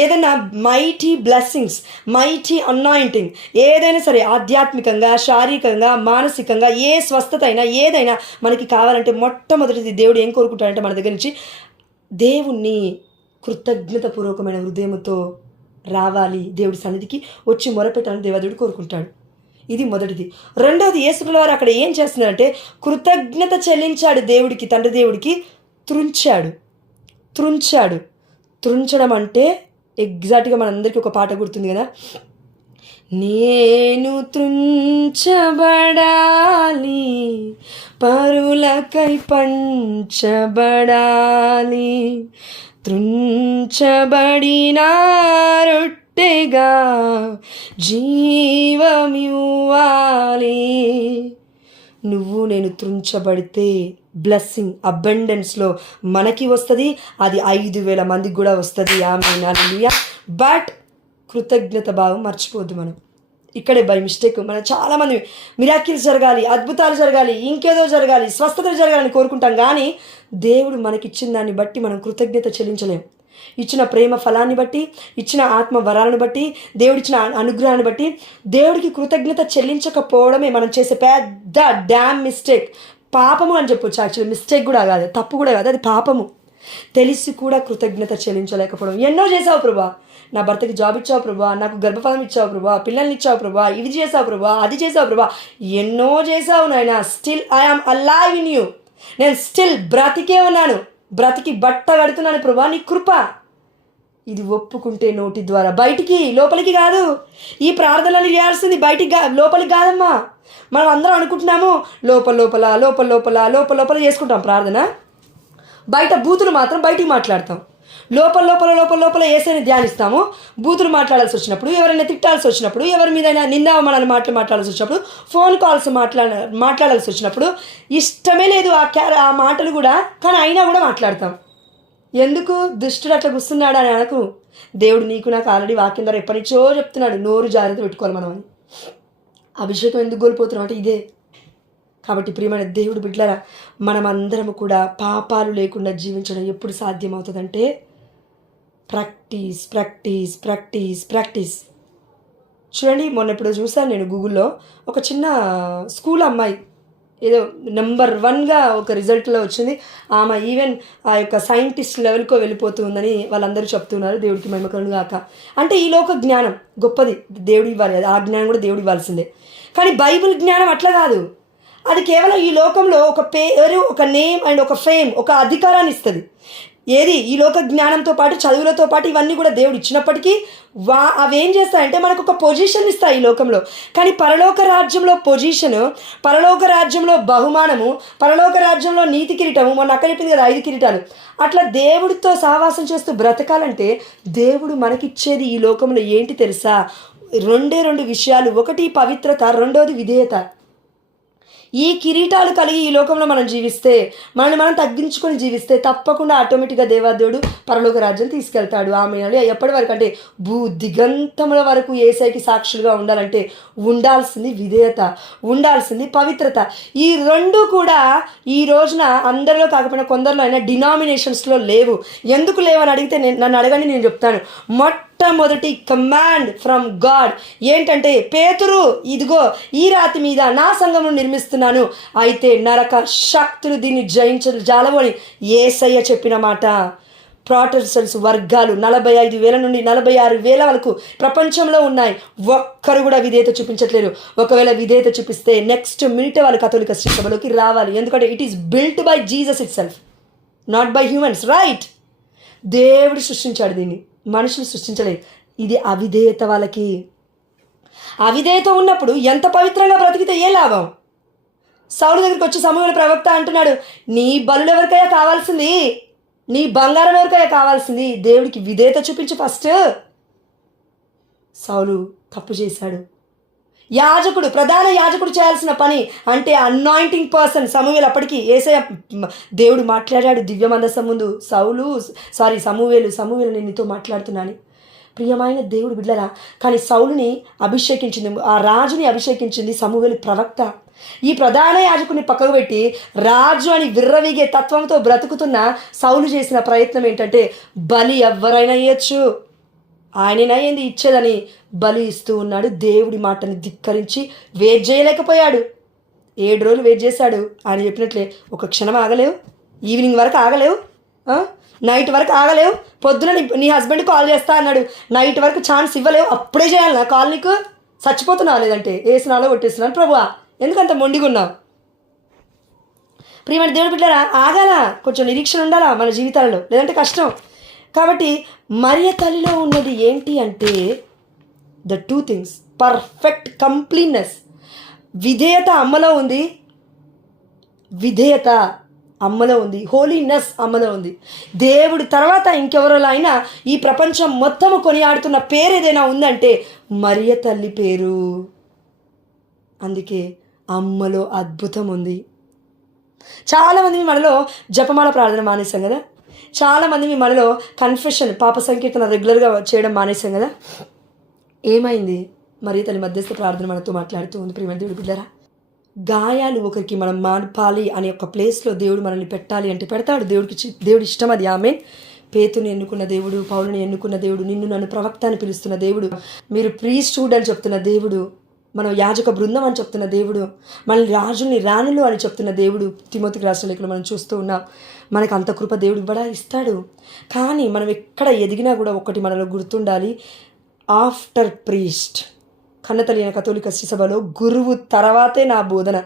ఏదైనా మైటీ బ్లెస్సింగ్స్, మైటీ అనాయింటింగ్, ఏదైనా సరే ఆధ్యాత్మికంగా, శారీరకంగా, మానసికంగా ఏ స్వస్థత అయినా ఏదైనా మనకి కావాలంటే మొట్టమొదటిది దేవుడు ఏం కోరుకుంటాడంటే మన దగ్గర నుంచి దేవుణ్ణి కృతజ్ఞతపూర్వకమైన హృదయంతో రావాలి, దేవుడి సన్నిధికి వచ్చి మొరపెట్టాలని దేవదేవుడు కోరుకుంటాడు. ఇది మొదటిది. రెండవది, యేసుల వారు అక్కడ ఏం చేస్తున్నారంటే కృతజ్ఞత చెల్లించాడు దేవుడికి, తండ్రి దేవుడికి. త్రుంచాడు. త్రుంచడం అంటే ఎగ్జాక్ట్గా మనందరికీ ఒక పాట గుర్తుంది కదా, నేను త్రుంచబడాలి, పరులకై పంచబడాలి, త్రుంచబడిన రొట్టెగా జీవమివ్వాలి. నువ్వు నేను త్రుంచబడితే బ్లెస్సింగ్ అబండెన్స్లో మనకి వస్తుంది. అది 5,000 మందికి కూడా వస్తుంది. ఆమేన్, హల్లెలూయా. బట్ కృతజ్ఞత భావం మర్చిపోద్దు మనం. ఇక్కడే బై మిస్టేక్ మనం చాలామంది మిరాకిల్స్ జరగాలి, అద్భుతాలు జరగాలి, ఇంకేదో జరగాలి, స్వస్థతలు జరగాలని కోరుకుంటాం. కానీ దేవుడు మనకిచ్చిన దాన్ని బట్టి మనం కృతజ్ఞత చెల్లించలేం. ఇచ్చిన ప్రేమ ఫలాన్ని బట్టి, ఇచ్చిన ఆత్మ వరాలను బట్టి, దేవుడిచ్చిన అనుగ్రహాన్ని బట్టి దేవుడికి కృతజ్ఞత చెల్లించకపోవడమే మనం చేసే పెద్ద డ్యామ్ మిస్టేక్. పాపము అని చెప్పొచ్చు. యాక్చువల్లీ మిస్టేక్ కూడా కాదు, తప్పు కూడా కాదు, అది పాపము. తెలిసి కూడా కృతజ్ఞత చెల్లించలేకపోవడం. ఎన్నో చేసావు ప్రభా, నా భర్తకి జాబ్ ఇచ్చావు ప్రభా, నాకు గర్భఫలం ఇచ్చావు ప్రభా, పిల్లల్ని ఇచ్చావు ప్రభా, ఇది చేసావు ప్రభా, అది చేసావు ప్రభా, ఎన్నో చేసావు నాయనా. Still I am alive in you. నేను స్టిల్ బ్రతికే ఉన్నాను, బ్రతికి బట్ట కడుతున్నాను ప్రభా, నీ కృప. ఇది ఒప్పుకుంటే నోటి ద్వారా, బయటికి లోపలికి కాదు. ఈ ప్రార్థనలు చేయాల్సింది బయటికి లోపలికి కాదమ్మా. మనం అందరం అనుకుంటున్నాము లోపల లోపల లోపల లోపల లోపల లోపల చేసుకుంటాం ప్రార్థన, బయట బూతులు మాత్రం బయటికి మాట్లాడతాం. లోపల లోపల లోపల లోపల ఏసైని ధ్యానిస్తాము. బూతులు మాట్లాడాల్సి వచ్చినప్పుడు, ఎవరైనా తిట్టాల్సి వచ్చినప్పుడు, ఎవరి మీదైనా నిందావమానాలు మాట్లాడాల్సి వచ్చినప్పుడు, ఫోన్ కాల్స్ మాట్లాడాల్సి వచ్చినప్పుడు ఇష్టమే లేదు ఆ మాటలు కూడా, కానీ అయినా కూడా మాట్లాడతాం. ఎందుకు? దుష్టుడు అట్లా కూస్తున్నాడు అని అనకు. దేవుడు నీకు నాకు ఆల్రెడీ వాక్యం ద్వారా ఎప్పటి నుంచో చెప్తున్నాడు, నోరు జాగ్రత్త పెట్టుకోవాలి మనం అని. అభిషేకం ఎందుకు కోల్పోతున్నాం అంటే ఇదే. కాబట్టి ప్రియమైన దేవుడు బిడ్డలారా, మనమందరము కూడా పాపాలు లేకుండా జీవించడం ఎప్పుడు సాధ్యమవుతుందంటే ప్రాక్టీస్ ప్రాక్టీస్ ప్రాక్టీస్ ప్రాక్టీస్. చూడండి, మొన్న ఎప్పుడో చూసాను నేను గూగుల్లో, ఒక చిన్న స్కూల్ అమ్మాయి ఏదో నెంబర్ 1గా ఒక రిజల్ట్లో వచ్చింది. ఆమె ఈవెన్ ఆ యొక్క సైంటిస్ట్ లెవెల్కో వెళ్ళిపోతుందని వాళ్ళందరూ చెప్తున్నారు. దేవుడికి మహిమ కలుగును గాక. అంటే ఈ లోక జ్ఞానం గొప్పది, దేవుడు ఇవ్వాలి, ఆ జ్ఞానం కూడా దేవుడు ఇవ్వాల్సిందే. కానీ బైబిల్ జ్ఞానం అట్లా కాదు. అది కేవలం ఈ లోకంలో ఒక పేరు, ఒక నేమ్ అండ్ ఒక ఫేమ్, ఒక అధికారాన్ని ఇస్తుంది. ఏది? ఈ లోక జ్ఞానంతో పాటు, చదువులతో పాటు ఇవన్నీ కూడా దేవుడు ఇచ్చినప్పటికీ అవేం చేస్తాయంటే మనకు ఒక పొజిషన్ ఇస్తాయి ఈ లోకంలో. కానీ పరలోక రాజ్యంలో పొజిషను, పరలోక రాజ్యంలో బహుమానము, పరలోక రాజ్యంలో నీతి కిరీటము, మొన్న అక్కడ చెప్పింది కదా 5 కిరీటాలు. అట్లా దేవుడితో సహవాసం చేస్తూ బ్రతకాలంటే దేవుడు మనకిచ్చేది ఈ లోకంలో ఏంటి తెలుసా? 2 విషయాలు. ఒకటి పవిత్రత, 2వది విధేయత. ఈ కిరీటాలు కలిగి ఈ లోకంలో మనం జీవిస్తే, మనల్ని మనం తగ్గించుకొని జీవిస్తే తప్పకుండా ఆటోమేటిక్గా దేవాదేవుడు పరలోక రాజ్యం తీసుకెళ్తాడు. ఆమె ఎప్పటి వరకు అంటే దిగంతముల వరకు యేసయ్యకి సాక్షులుగా ఉండాలంటే ఉండాల్సింది విధేయత, ఉండాల్సింది పవిత్రత. ఈ 2 కూడా ఈ రోజున అందరిలో కాకపోయినా కొందరిలో అయినా డినామినేషన్స్లో లేవు. ఎందుకు లేవని అడిగితే నన్ను అడగండి, నేను చెప్తాను. మొట్టమొదటి కమాండ్ ఫ్రమ్ గాడ్ ఏంటంటే, పేతురు ఇదిగో ఈ రాతి మీద నా సంఘమును నిర్మిస్తున్నాను, అయితే నరక శక్తులు దీన్ని జాలవు అని యేసయ్య చెప్పిన మాట. ప్రొటెస్టెంట్స్ వర్గాలు 45,000 నుండి 46,000 వరకు ప్రపంచంలో ఉన్నాయి. ఒక్కరు కూడా విధేయత చూపించట్లేరు. ఒకవేళ విధేయత చూపిస్తే నెక్స్ట్ మినిట్ వాళ్ళు కథోలిక సభలోకి రావాలి. ఎందుకంటే it is built by Jesus it self, not by humans. Right? దేవుడు సృష్టించాడు దీన్ని, మనుషులు సృష్టించలేదు. ఇది అవిధేయత వాళ్ళకి. అవిధేయత ఉన్నప్పుడు ఎంత పవిత్రంగా బ్రతికితే ఏ లాభం? సౌలు దగ్గరికి వచ్చి సమూయేలు ప్రవక్త అంటున్నాడు, నీ బలులు ఎవరికైనా కావాల్సింది, నీ బంగారం ఎవరికైనా కావాల్సింది, దేవుడికి విధేయత చూపించు ఫస్ట్. సౌలు తప్పు చేశాడు. యాజకుడు, ప్రధాన యాజకుడు చేయాల్సిన పని అంటే అనాయింటింగ్ పర్సన్ సమూయేలు. అప్పటికి యేసయ్య దేవుడు మాట్లాడాడు దివ్య మందసం ముందు, సమూయేలు నేను నీతో మాట్లాడుతున్నాను. ప్రియమైన దేవుడు బిడ్డరా, కానీ సౌలుని అభిషేకించింది, ఆ రాజుని అభిషేకించింది సమూయేలు ప్రవక్త. ఈ ప్రధాన యాజకుని పక్కకు పెట్టి రాజు అని విర్రవీగే తత్వంతో బ్రతుకుతున్న సౌలు చేసిన ప్రయత్నం ఏంటంటే, బలి ఎవరైనా ఇయ్యచ్చు, ఆయనైనా ఏంది ఇచ్చేదని బలి ఇస్తూ ఉన్నాడు. దేవుడి మాటని ధిక్కరించి వెయిట్ చేయలేకపోయాడు. 7 రోజులు వెయిట్ చేశాడు. ఆయన చెప్పినట్లే ఒక క్షణం ఆగలేవు, ఈవినింగ్ వరకు ఆగలేవు, నైట్ వరకు ఆగలేవు, పొద్దున నీ హస్బెండ్ కాల్ చేస్తా అన్నాడు, నైట్ వరకు ఛాన్స్ ఇవ్వలేవు, అప్పుడే చేయాలి నా కాల్, నీకు చచ్చిపోతున్నావు, లేదంటే వేసినాలో కొట్టేస్తున్నాను ప్రభువా, ఎందుకంత మొండిగా ఉన్నావు? ప్రియమైన దేవుడి బిడ్డలారా, ఆగాల, కొంచెం నిరీక్షణ ఉండాలా మన జీవితాలలో, లేదంటే కష్టం. కాబట్టి మరియ తల్లిలో ఉన్నది ఏంటి అంటే ద 2 థింగ్స్, పర్ఫెక్ట్ కంప్లీట్నెస్. విధేయత అమ్మలో ఉంది, విధేయత అమ్మలో ఉంది, హోలీనెస్ అమ్మలో ఉంది. దేవుడి తర్వాత ఇంకెవరిలో అయినా ఈ ప్రపంచం మొత్తము కొనియాడుతున్న పేరు ఏదైనా ఉందంటే మరియ తల్లి పేరు. అందుకే అమ్మలో అద్భుతం ఉంది. చాలామంది మనలో జపమాల ప్రార్థన మానేసాం కదా, చాలామంది మనలో కన్ఫెషన్ పాప సంకీర్తన రెగ్యులర్గా చేయడం మానేసాం కదా. ఏమైంది? మరియ తల్లి మధ్యస్థ ప్రార్థన మనతో మాట్లాడుతూ ఉంది. ప్రియమైన దేవుడి బిడ్డలారా, గాయాలు ఒకరికి మనం మాన్పాలి అనే ఒక ప్లేస్లో దేవుడు మనల్ని పెట్టాలి అంటే పెడతాడు. దేవుడి ఇష్టం అది. ఆమె పేతుని ఎన్నుకున్న దేవుడు, పౌలుని ఎన్నుకున్న దేవుడు, నిన్ను నన్ను ప్రవక్త అని పిలుస్తున్న దేవుడు, మీరు ప్రీస్టూడ్ అని చెప్తున్న దేవుడు, మనం యాజక బృందం అని చెప్తున్న దేవుడు, మనల్ని రాజుల్ని రాణులు అని చెప్తున్న దేవుడు. తిమోతికి రాసిన లేఖలో మనం చూస్తూ ఉన్నాం. మనకు అంత కృప దేవుడు కూడా ఇస్తాడు. కానీ మనం ఎక్కడ ఎదిగినా కూడా ఒకటి మనలో గుర్తుండాలి, ఆఫ్టర్ ప్రీస్ట్, కన్నతల్లి కథోలిక సభలో గురువు తర్వాతే నా బోధన.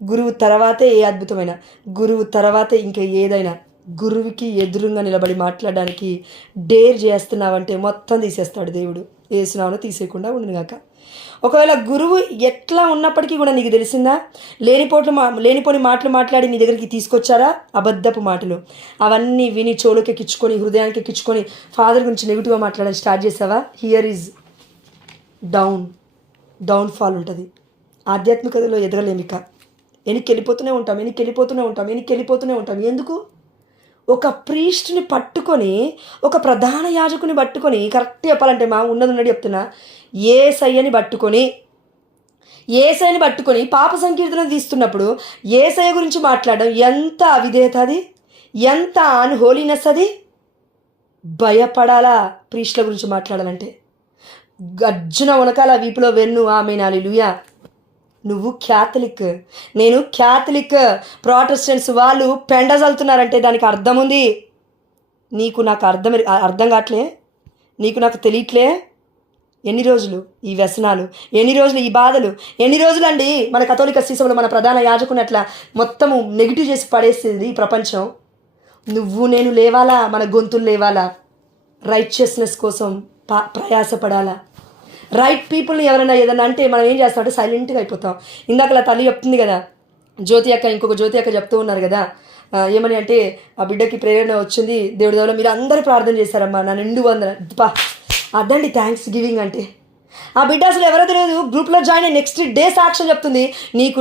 గురువు తర్వాతే ఏ అద్భుతమైన, గురువు తర్వాతే ఇంకా ఏదైనా. గురువుకి ఎదురుగా నిలబడి మాట్లాడడానికి డేర్ చేస్తున్నావంటే మొత్తం తీసేస్తాడు దేవుడు. ఏసునామములో తీసేయకుండా ఉండునుగాక. ఒకవేళ గురువు ఎట్లా ఉన్నప్పటికీ కూడా నీకు తెలిసిందా, లేనిపోని మాటలు మాట్లాడి నీ దగ్గరికి తీసుకొచ్చారా, అబద్ధపు మాటలు, అవన్నీ విని చెవులోకి ఎక్కించుకొని హృదయానికి ఎక్కించుకొని ఫాదర్ గురించి నెగిటివ్గా మాట్లాడడం స్టార్ట్ చేసావా, హియర్ ఈజ్ డౌన్ఫాల్ ఉంటుంది. ఆధ్యాత్మికతలో ఎదగలేమిక. వెనక్కి వెళ్ళిపోతూనే ఉంటాం. ఎందుకు? ఒక ప్రీస్ట్ని పట్టుకొని, ఒక ప్రధాన యాజకుని పట్టుకొని, కరెక్ట్ చెప్పాలంటే ఉన్నది చెప్తున్నా, యేసయ్యని పట్టుకొని పాప సంకీర్తన తీస్తున్నప్పుడు యేసయ్య గురించి మాట్లాడడం ఎంత అవిధేయత, అది ఎంత అన్హోలీనెస్. అది భయపడాలా ప్రీస్ట్ల గురించి మాట్లాడాలంటే. గర్జున వనకాల వీపులో వెన్ను. ఆమేన్, హల్లెలూయా. నువ్వు క్యాథలిక్, నేను క్యాథలిక్. ప్రొటెస్టెంట్స్ వాళ్ళు పెండ చల్లుతున్నారంటే దానికి అర్థం ఉంది. నాకు అర్థం కావట్లే, నాకు తెలియట్లే. ఎన్ని రోజులు ఈ వ్యసనాలు, ఎన్ని రోజులు ఈ బాధలు, ఎన్ని రోజులు అండి మన కథోలిక శిశువులు మన ప్రధాన యాజకుని అట్లా మొత్తము నెగిటివ్ చేసి పడేసింది ఈ ప్రపంచం. నువ్వు నేను లేవాలా, మన గొంతులు లేవాలా, రైచియస్నెస్ కోసం ప్రయాసపడాలా. రైట్ పీపుల్ని ఎవరైనా ఏదైనా అంటే మనం ఏం చేస్తామంటే సైలెంట్గా అయిపోతాం. ఇందాకలా తల్లి చెప్తుంది కదా, ఇంకొక జ్యోతి అక్క చెప్తూ ఉన్నారు కదా, ఏమని అంటే ఆ బిడ్డకి ప్రేరణ వచ్చింది దేవుడి దేవుడు మీరు అందరూ ప్రార్థన చేశారమ్మా, నా 200 అదండి థ్యాంక్స్ గివింగ్ అంటే. ఆ బిడ్డ అసలు ఎవరో తెలియదు, గ్రూప్లో జాయిన్ అయ్యి నెక్స్ట్ డే సాక్ష్యం చెప్తుంది.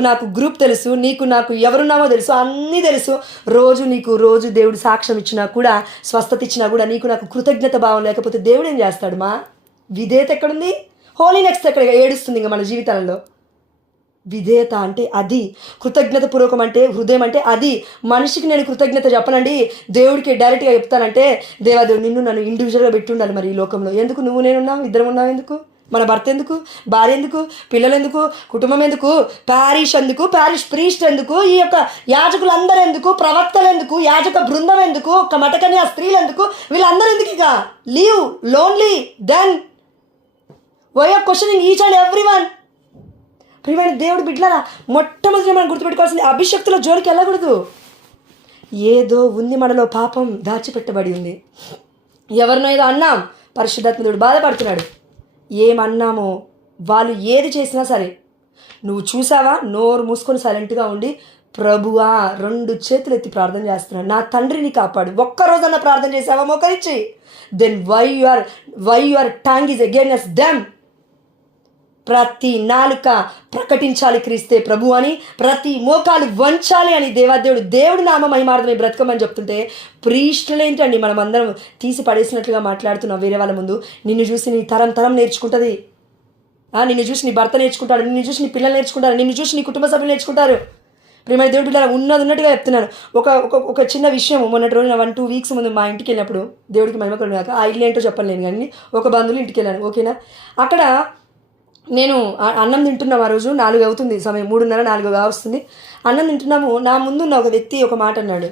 నాకు గ్రూప్ తెలుసు, నాకు ఎవరున్నామో తెలుసు, అన్నీ తెలుసు. రోజు దేవుడు సాక్ష్యం ఇచ్చినా కూడా, స్వస్థత ఇచ్చినా కూడా నాకు కృతజ్ఞత భావం లేకపోతే దేవుడు ఏం చేస్తాడు? విధేయత ఎక్కడుంది? హోలీనెస్ ఎక్కడ ఏడుస్తుంది ఇంకా మన జీవితాలలో. విధేయత అంటే అది, కృతజ్ఞత పూర్వకం అంటే హృదయం అంటే అది. మనిషికి నేను కృతజ్ఞత చెప్పనండి, దేవుడికి డైరెక్ట్గా చెప్తానంటే, దేవాదేవుడు నిన్ను నన్ను ఇండివిజువల్గా పెట్టి ఉండాలి మరి ఈ లోకంలో. ఎందుకు నువ్వు నేనున్నావు, ఇద్దరం ఉన్నావు? ఎందుకు? మన భర్త ఎందుకు, భార్య ఎందుకు, పిల్లలు ఎందుకు, కుటుంబం ఎందుకు, ప్యారిష్ ఎందుకు, ప్యారిష్ ప్రీస్ట్ ఎందుకు, ఈ యొక్క యాజకులందరూ ఎందుకు, ప్రవక్తలు ఎందుకు, యాజక బృందం ఎందుకు, ఒక మటకన్య స్త్రీలు ఎందుకు, వీళ్ళందరూ ఎందుకు? ఇక leave lonely then why are questioning each and every one. ప్రియమైన దేవుడు బిడ్డలారా, మొట్టమొదటి మనం గుర్తుపెట్టుకోవాల్సింది, అభిషక్తుల జోలికి వెళ్ళకూడదు. ఏదో ఉంది మనలో, పాపం దాచిపెట్టబడి ఉంది. ఎవరినో ఏదో అన్నాం, పరిశుద్ధాత్ముడు బాధపడుతున్నాడు. ఏమన్నామో వాళ్ళు ఏది చేసినా సరే నువ్వు చూసావా, నోరు మూసుకొని సైలెంట్గా ఉండి, ప్రభువా 2 చేతులు ఎత్తి ప్రార్థన చేస్తున్నాడు, నా తండ్రిని కాపాడు. ఒక్కరోజన్నా ప్రార్థన చేసావా మోకరించి? Then why your tongue is against them. ప్రతి నాలుక ప్రకటించాలి క్రీస్తే ప్రభు అని, ప్రతి మోకాలు వంచాలి అని దేవుడి నామ మహిమార్థమై బ్రతకమని చెప్తుంటే, ప్రీస్టులు ఏంటండి మనం అందరం తీసి పడేసినట్లుగా మాట్లాడుతున్నాం వేరే వాళ్ళ ముందు. నిన్ను చూసి నీ తరం నేర్చుకుంటుంది, నిన్ను చూసి నీ భర్త నేర్చుకుంటాడు, నిన్ను చూసి నీ పిల్లలు నేర్చుకుంటారు, నిన్ను చూసి నీ కుటుంబ సభ్యులు నేర్చుకుంటారు. ప్రియమైన దేవుడి పిల్లలు ఉన్నట్టుగా చెప్తున్నాను. ఒక చిన్న విషయం, మొన్నటి రోజున 1-2 వీక్స్ ముందు మా ఇంటికి వెళ్ళినప్పుడు, దేవుడికి మహిమ కలుగుగాక, ఆ ఇల్లు ఏంటో చెప్పలేను కానీ ఒక బంధువులు ఇంటికి వెళ్ళాను, ఓకేనా. అక్కడ నేను అన్నం తింటున్నాము. ఆ రోజు 4 అవుతుంది సమయం, 3:30-4 కావస్తుంది. అన్నం తింటున్నాము. నా ముందున్న ఒక వ్యక్తి ఒక మాట అన్నాడు.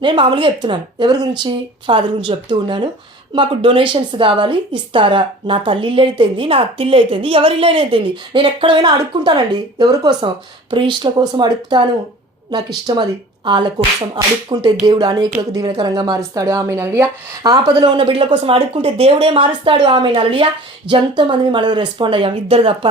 నేను మామూలుగా చెప్తున్నాను, ఎవరి గురించి? ఫాదర్ గురించి చెప్తూ ఉన్నాను. మాకు డొనేషన్స్ కావాలి, ఇస్తారా? నా తల్లి ఇల్లు అయితేంది, నా అత్తిల్లు అయితేంది, ఎవరి ఇల్లు అయితేంది, నేను ఎక్కడైనా అడుక్కుంటానండి. ఎవరి కోసం? ప్రీస్ట్ల కోసం అడుగుతాను, నాకు ఇష్టం అది. వాళ్ళ కోసం అడుక్కుంటే దేవుడు అనేకులకు దీవెనకరంగా మారుస్తాడు. ఆమేన్, హల్లెలూయా. ఆపదలో ఉన్న బిడ్డల కోసం అడుక్కుంటే దేవుడే మారుస్తాడు. ఆమేన్, హల్లెలూయా. ఎంతమంది మనలో రెస్పాండ్ అయ్యాం? 2 తప్ప.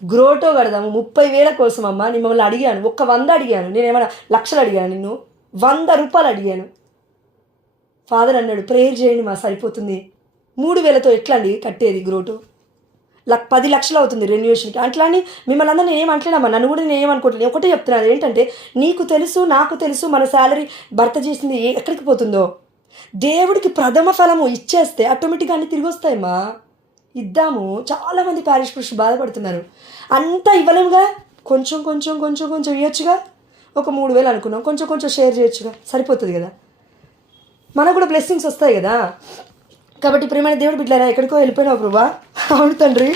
గ్రోటో కడదాము 30,000 కోసం అమ్మ. నేను మిమ్మల్ని అడిగాను, 100 అడిగాను. నేనేమైనా లక్షలు అడిగాను? నిన్ను 100 రూపాయలు అడిగాను. ఫాదర్ అన్నాడు, ప్రేయర్ చేయండి మా సరిపోతుంది. 3,000తో ఎట్లా అండి కట్టేది గ్రోటు? 10 లక్షలు అవుతుంది రెన్యువేషన్కి. అట్లా అని మిమ్మల్ని అందరూ నేను ఏమంటలేనమ్మా, నన్ను కూడా నేను ఏమనుకోవట్లేదు. ఒకటే చెప్తున్నాను ఏంటంటే, నీకు తెలుసు, నాకు తెలుసు, మన శాలరీ భర్త చేసింది ఎక్కడికి పోతుందో. దేవుడికి ప్రథమ ఫలము ఇచ్చేస్తే ఆటోమేటిక్గా అన్నీ తిరిగి వస్తాయమ్మా. ఇద్దాము. చాలామంది ప్యారిష్ పురుషులు బాధపడుతున్నారు. అంతా ఇవ్వలేముగా, కొంచెం ఇవ్వచ్చుగా. ఒక 3,000 అనుకున్నాం, కొంచెం షేర్ చేయొచ్చుగా, సరిపోతుంది కదా. మనకు కూడా బ్లెస్సింగ్స్ వస్తాయి కదా. కాబట్టి ప్రియమైన దేవుడు బిడ్డలారా, ఎక్కడికో వెళ్ళిపోయినావు ప్రభా. అవును తండ్రి,